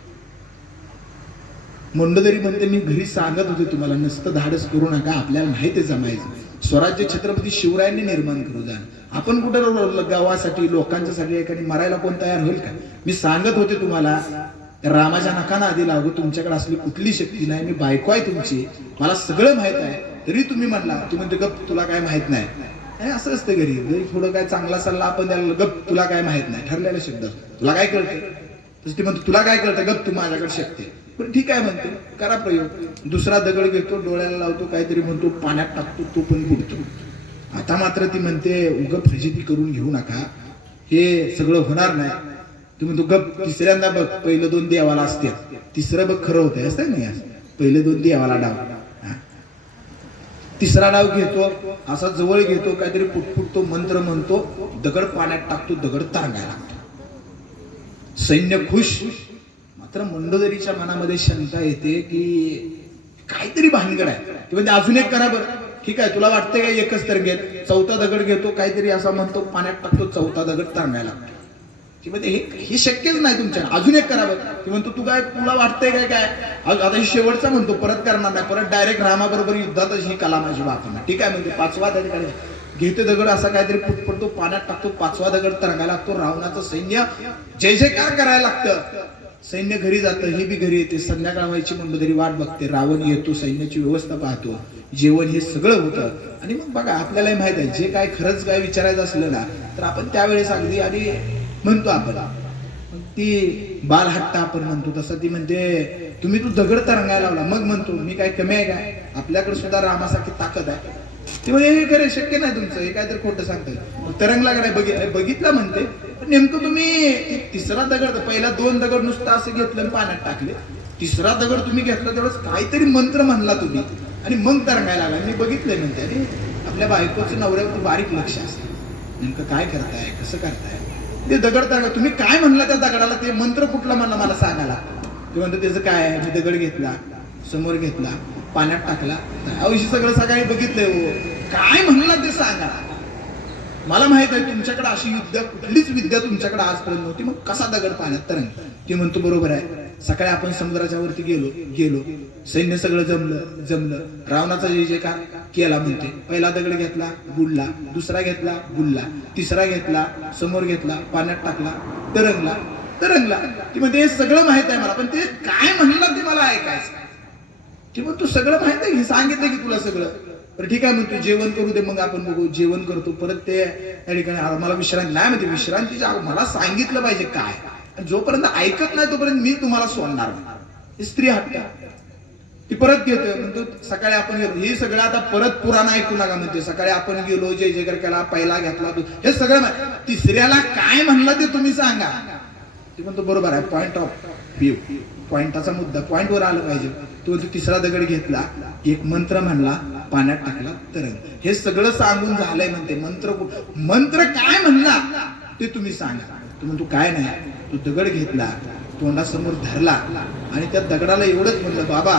मंडोदरी म्हणते मी घरी सांगत होते तुम्हाला, नुसतं धाडस करू नका, आपल्याला माहिती जमायचं. स्वराज्य छत्रपती शिवरायांनी निर्माण करू द्या, आपण कुठं गावासाठी लोकांच्यासाठी एखादी मरायला कोण तयार होईल का? मी सांगत होते तुम्हाला रामाच्या नकाना आधी लागू, तुमच्याकडे असली कुठली शक्ती नाही, मी बायको आहे तुमची, मला सगळं माहित आहे, तरी तुम्ही म्हणला, तुम्ही म्हणते गप तुला काय माहित नाही. असं असतं घरी थोडं काय चांगला सल्ला आपण द्यायला, गप तुला काय माहित नाही, ठरलेला शब्द, तुला काय कळतं, तसं ती म्हणते तुला काय कळतं, गप तू माझ्याकडे शक्ती. पण ठीक आहे म्हणते, करा प्रयोग. दुसरा दगड घेतो, डोळ्याला लावतो, काहीतरी म्हणतो, पाण्यात टाकतो, तो पण बुडतो. आता मात्र ती म्हणते उग फजिती करून घेऊ नका, हे सगळं होणार नाही. तुम्ही तो गप तिसऱ्यांदा बघ, पहिलं 2 देवाला असते, तिसरं बघ खरं होतंय असं नाही, पहिलं 2 देवाला डाव, तिसरा डाव घेतो, असा जवळ घेतो, काहीतरी पुटपुटतो, मंत्र म्हणतो, दगड पाण्यात टाकतो, दगड तरंगायला लागतो. सैन्य खुश. मात्र मंडोदरीच्या मनामध्ये शंका येते की काहीतरी भानगड आहे. ती म्हणजे अजून एक करा बरं. ठीक आहे, तुला वाटतंय का एकच तर घेत, चौथा दगड घेतो, काहीतरी असा म्हणतो, पाण्यात टाकतो, चौथा दगड तरंगायला लागतो. ती म्हणते हे शक्यच नाही तुमच्या, अजून एक करा बरं. ती म्हणतो तू काय, तुला वाटतंय काय काय आता शेवटचा म्हणतो, परत करणार नाही, परत डायरेक्ट रामाबरोबर युद्धातच ही कला माझी वापरणार. ठीक आहे म्हणते, 5वा दगड घेते, दगड असा काहीतरी पुटपडतो, पाण्यात टाकतो, 5वा दगड तरंगायला लागतो. रावणाचं सैन्य जय जयकार करायला लागतं. सैन्य घरी जातं, ही बी घरी येते, संध्याकाळ व्हायची मंडोदरी वाट बघते, रावण येतो, सैन्याची व्यवस्था पाहतो, जेवण हे सगळं होतं. आणि मग बघा आपल्यालाही माहित आहे, जे काय खरंच काय विचारायचं असलं ना तर आपण त्यावेळेस अगदी आणि म्हणतो आपण, ती बालहट्ट आपण म्हणतो तसं ती म्हणते तुम्ही तू दगड तरंगायला लावला, मग म्हणतो मी काय कमी आहे काय, आपल्याकडे सुद्धा रामासारखी ताकद आहे. ते म्हणजे हे खरं शक्य नाही तुमचं, हे काहीतरी खोटं सांगताय. तरंगला का नाही बघितलं म्हणते, नेमकं तुम्ही तिसरा दगड, पहिला 2 दगड नुसतं असं घेतलं आणि पाण्यात टाकले, तिसरा दगड तुम्ही घेतला तेवढंच काहीतरी मंत्र म्हणला तुम्ही आणि मग तरंगायला लागला. मी बघितलंय म्हणते. आणि आपल्या बायकोचं नवऱ्यावर बारीक लक्ष असतं, नेमकं काय करताय, कसं करताय. ते दगड तरंगा, तुम्ही काय म्हणला त्या दगडाला, ते मंत्र कुठला म्हणला मला सांगायला. ते म्हणतो त्याचं काय आहे, मी दगड घेतला, समोर घेतला, पाण्यात टाकला, अवशी सगळं सकाळी बघितलंय, हो काय म्हणला ते सांगा. मला माहित आहे तुमच्याकडे अशी कुठलीच विद्या तुमच्याकडे आजपर्यंत नव्हती, मग कसा दगड पाण्यात तरंग. ते म्हणतो बरोबर आहे, सकाळी आपण समुद्राच्या वरती गेलो, सैन्य सगळं जमलं, रावणाचा जय जयकार केला म्हणते. पहिला दगड घेतला, बुडला, दुसरा घेतला, बुडला, तिसरा घेतला, समोर घेतला, पाण्यात टाकला, तरंगला. ती म्हणते हे सगळं माहित आहे मला, पण ते काय म्हणलं ते मला ऐकायचं. ती म्हणतो तू सगळं माहित आहे, सांगितलं की तुला सगळं. बरं ठीक आहे म्हणतो, जेवण करू दे, मग आपण बघू. जेवण करतो, परत ते त्या ठिकाणी मला विश्रांती नाही म्हणते, विश्रांतीच्या मला सांगितलं पाहिजे काय, जोपर्यंत ऐकत नाही तोपर्यंत मी तुम्हाला सोडणार नाही. स्त्री हट्ट. ती परत घेतोय, म्हणतो सकाळी आपण गेलो, हे सगळं आता परत पुराण ऐकू नका म्हणते. सकाळी आपण गेलो, जय जयकार केला, पहिला घेतला, हे सगळं तिसऱ्याला काय म्हणलं ते तुम्ही सांगा. ती म्हणतो बरोबर आहे, पॉइंट ऑफ व्ह्यू, पॉइंटाचा मुद्दा, पॉइंट वर आलं पाहिजे. तो तिसरा दगड घेतला, एक मंत्र म्हणला, पाण्यात टाकला, तरंग. हे सगळं सांगून झालंय म्हणते. मंत्र काय म्हणला ते तुम्ही सांगा. तू म्हणतो काय नाही, तू दगड घेतला, तोंडासमोर धरला आणि त्या दगडाला एवढंच म्हटलं, बाबा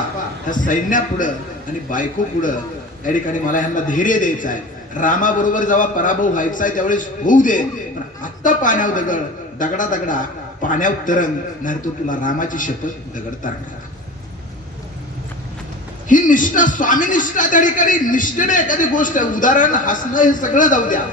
ह्या सैन्यापुढं आणि बायको पुढं या ठिकाणी मला ह्यांना धैर्य द्यायचं आहे. रामाबरोबर जेव्हा पराभव व्हायचा आहे त्यावेळेस होऊ दे, पण आत्ता पाण्यावर दगडा पाण्यावर तरंग, नाही तो तुला रामाची शपथ दगड तरंगला. ही निष्ठा, स्वामीनिष्ठा त्या ठिकाणी निष्ठेने एखादी गोष्ट, उदाहरण हसणं हे सगळं जाऊ द्या,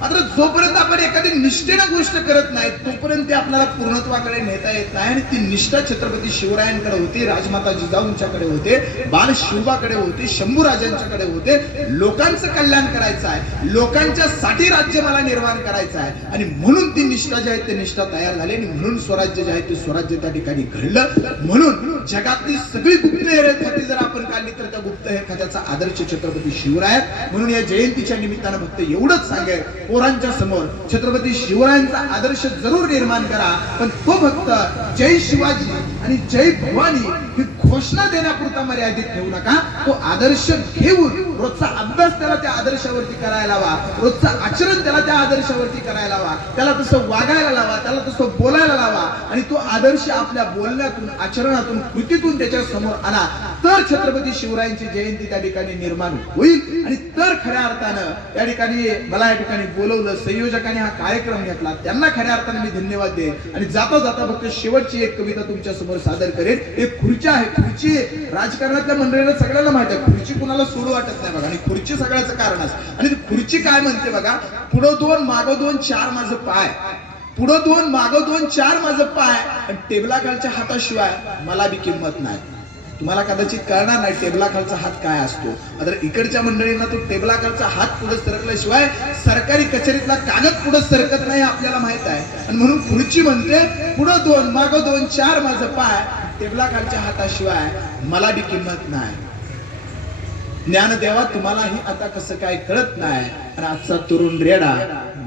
मात्र जोपर्यंत आपण एखादी निष्ठेने गोष्ट करत नाही तोपर्यंत ते आपल्याला पूर्णत्वाकडे नेता येत नाही. आणि ती निष्ठा छत्रपती शिवरायांकडे होती, राजमाता जिजाऊंच्याकडे होते, बाल शिवबाकडे होते, शंभूराजांच्याकडे होते. लोकांचं कल्याण करायचं आहे, लोकांच्या साठी राज्य मला निर्माण करायचं आहे, आणि म्हणून ती निष्ठा जी आहे ती निष्ठा तयार झाली, आणि म्हणून स्वराज्य जे आहे ते स्वराज्य त्या ठिकाणी घडलं. म्हणून जगातली सगळी गुप्तहेर खाती जर आपण काढली तर त्या गुप्तहेर खात्याचा आदर्श छत्रपती शिवराय. म्हणून या जयंतीच्या निमित्तानं फक्त एवढंच सांगेल, पोरांच्या समोर छत्रपती शिवरायांचा आदर्श जरूर निर्माण करा, पण तो फक्त जय शिवाजी आणि जय भवानी ही घोषणा देण्यापुरता मर्यादित ठेवू नका. तो आदर्श घेऊन रोजचा अभ्यास त्याला त्या आदर्शावरती करायला लावा, रोजचं आचरण त्याला त्या आदर्शावरती करायला लावा, त्याला तसं वागायला लावा, त्याला तसं बोलायला लावा, आणि तो आदर्श आपल्या बोलण्यातून, आचरणातून, कृतीतून त्याच्या समोर आला तर छत्रपती शिवरायांची जयंती त्या ठिकाणी निर्माण होईल. आणि तर खऱ्या अर्थानं त्या ठिकाणी मला या ठिकाणी बोलवलं, संयोजकांनी हा कार्यक्रम घेतला, त्यांना खऱ्या अर्थाने मी धन्यवाद देईन. आणि जाता जाता फक्त शेवटची एक कविता तुमच्या समोर सादर करेन. एक खुर्ची आहे, खुर्ची राजकारणातल्या मंडळीला सगळ्यांना माहिती आहे, खुर्ची कुणाला सोडू वाटत नाही बघा, आणि खुर्ची सगळ्याचं कारण असतं. आणि ती खुर्ची काय म्हणते बघा, पुढं दोन मागं दोन चार माझं पाय, पुढं दोन मागं दोन चार माझं पाय, आणि टेबलाखालच्या हाताशिवाय मला बी किंमत नाही. तुम्हाला कदाचित कळणार नाही टेबलाखालचा हात काय असतो, तर इकडच्या मंडळींना तो टेबलाखालचा हात पुढे सरकल्याशिवाय सरकारी कचेरीतला कागद पुढे सरकत नाही आपल्याला माहित आहे. आणि म्हणून खुर्ची म्हणते पुढं दोन मागं दोन चार माझं पाय, टेबलाखालच्या हाताशिवाय मला बी किंमत नाही. ज्ञानदेवा तुम्हालाही आता कसं काय कळत नाही, आणि आजचा तरुण रेडा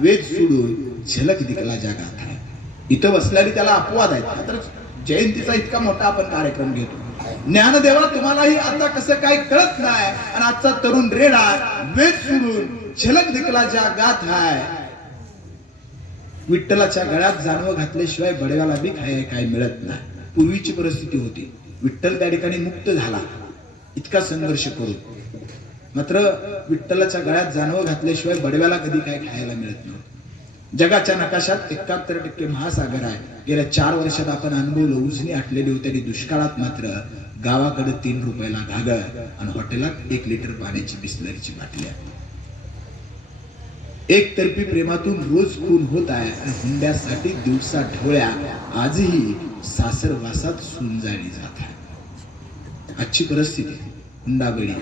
वेद सोडून झलक दिखला जगात आहे. इथं बसल्याने त्याला अपवाद आहेत, तर जयंतीचा इतका मोठा आपण कार्यक्रम घेतो. ज्ञानदेवा तुम्हालाही आता कसं काय कळत नाही, आणि आजचा तरुण रेडा वेद सोडून झलक दिखला जगात आहे. विठ्ठलाच्या गळ्यात जानवं घातल्याशिवाय बडव्याला बी काय मिळत नाही. पूर्वीची परिस्थिती होती, विठ्ठल त्या ठिकाणी मुक्त झाला इतका संघर्ष करून, मात्र विठ्ठलाच्या गळ्यात जानवं घातल्याशिवाय बडव्याला कधी काय खायला मिळत नव्हतं. जगाच्या नकाशात 71% महासागर आहे. गेल्या 4 वर्षात आपण अनुभवलं, उजनी आटलेली होती, आणि दुष्काळात मात्र गावाकडे 3 रुपयाला घागर, आणि हॉटेलात 1 लिटर पाण्याची बिस्लरीची बाटली आहे. एकतर्फी प्रेमातून रोज खून होत आहे, आणि हुंड्यासाठी दिवसा ढवळ्या आजही सासरवासात सून जाळली जात आहे. आजची परिस्थिती, हुंडाबळी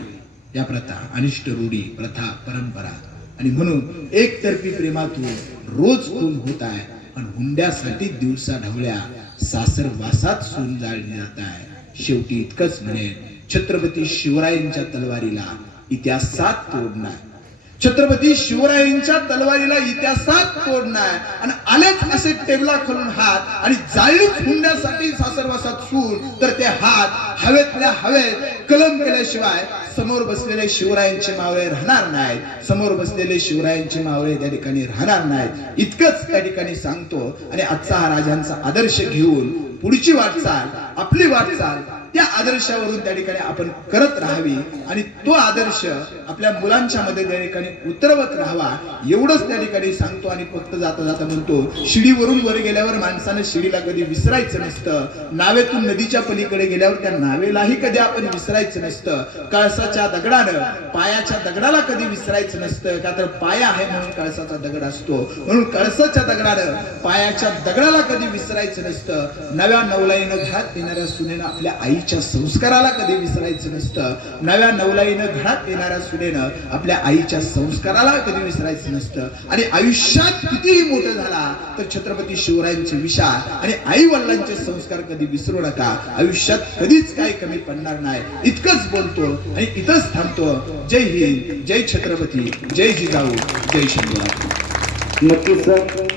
या प्रथा, अनिष्ट रूढी, प्रथा, परंपरा, आणि म्हणून एकतर्फी प्रेमातून रोज खून होत आहे, आणि हुंड्यासाठी दिवसा ढवळ्या सासरवासात सून जाळली जात आहे. शेवटी इतकंच म्हणेन, छत्रपती शिवरायांच्या तलवारीला इतिहासात तोड नाही, छत्रपती शिवरायांच्या तलवारीला इतिहासात तोड नाही. आणि आलेच असे टेबला खालून हात, आणि जाळीच हुंड्यासाठी सासरवासात सून, तर ते हात हवेतल्या हवेत कलम केल्याशिवाय समोर बसलेले शिवरायांचे मावळे राहणार नाहीत, समोर बसलेले शिवरायांचे मावळे त्या ठिकाणी राहणार नाहीत. इतकंच त्या ठिकाणी सांगतो. आणि आजचा हा राजांचा आदर्श घेऊन पुढची वाटचाल, आपली वाटचाल त्या आदर्शावरून त्या ठिकाणी आपण करत राहावी, आणि तो आदर्श आपल्या मुलांच्या मध्ये त्या ठिकाणी उतरवत राहावा, एवढंच त्या ठिकाणी सांगतो. आणि फक्त जाता जाता म्हणतो, शिडीवरून वर गेल्यावर माणसानं शिडीला कधी विसरायचं नसतं, नावेतून नदीच्या पलीकडे गेल्यावर त्या नावेलाही कधी आपण विसरायचं नसतं, कळसाच्या दगडानं पायाच्या दगडाला कधी विसरायचं नसतं, का तर पाया आहे म्हणून कळसाचा दगड असतो, म्हणून कळसाच्या दगडानं पायाच्या दगडाला कधी विसरायचं नसतं. नव्या नवलाईनं घरात येणाऱ्या सुनेनं आपल्या आई संस्काराला कधी विसरायचं नसतं, नव्या नवलाईनं घरात येणाऱ्या सुनेनं आपल्या आईच्या संस्काराला कधी विसरायचं नसतं. आणि आयुष्यात कितीही मोठं झाला तर छत्रपती शिवरायांचे विचार आणि आई वडिलांचे संस्कार कधी विसरू नका, आयुष्यात कधीच काही कमी पडणार नाही. इतकंच बोलतो आणि इथंच थांबतो. जय हिंद, जय छत्रपती, जय जिजाऊ, जय शंभूराज. नक्कीच सर.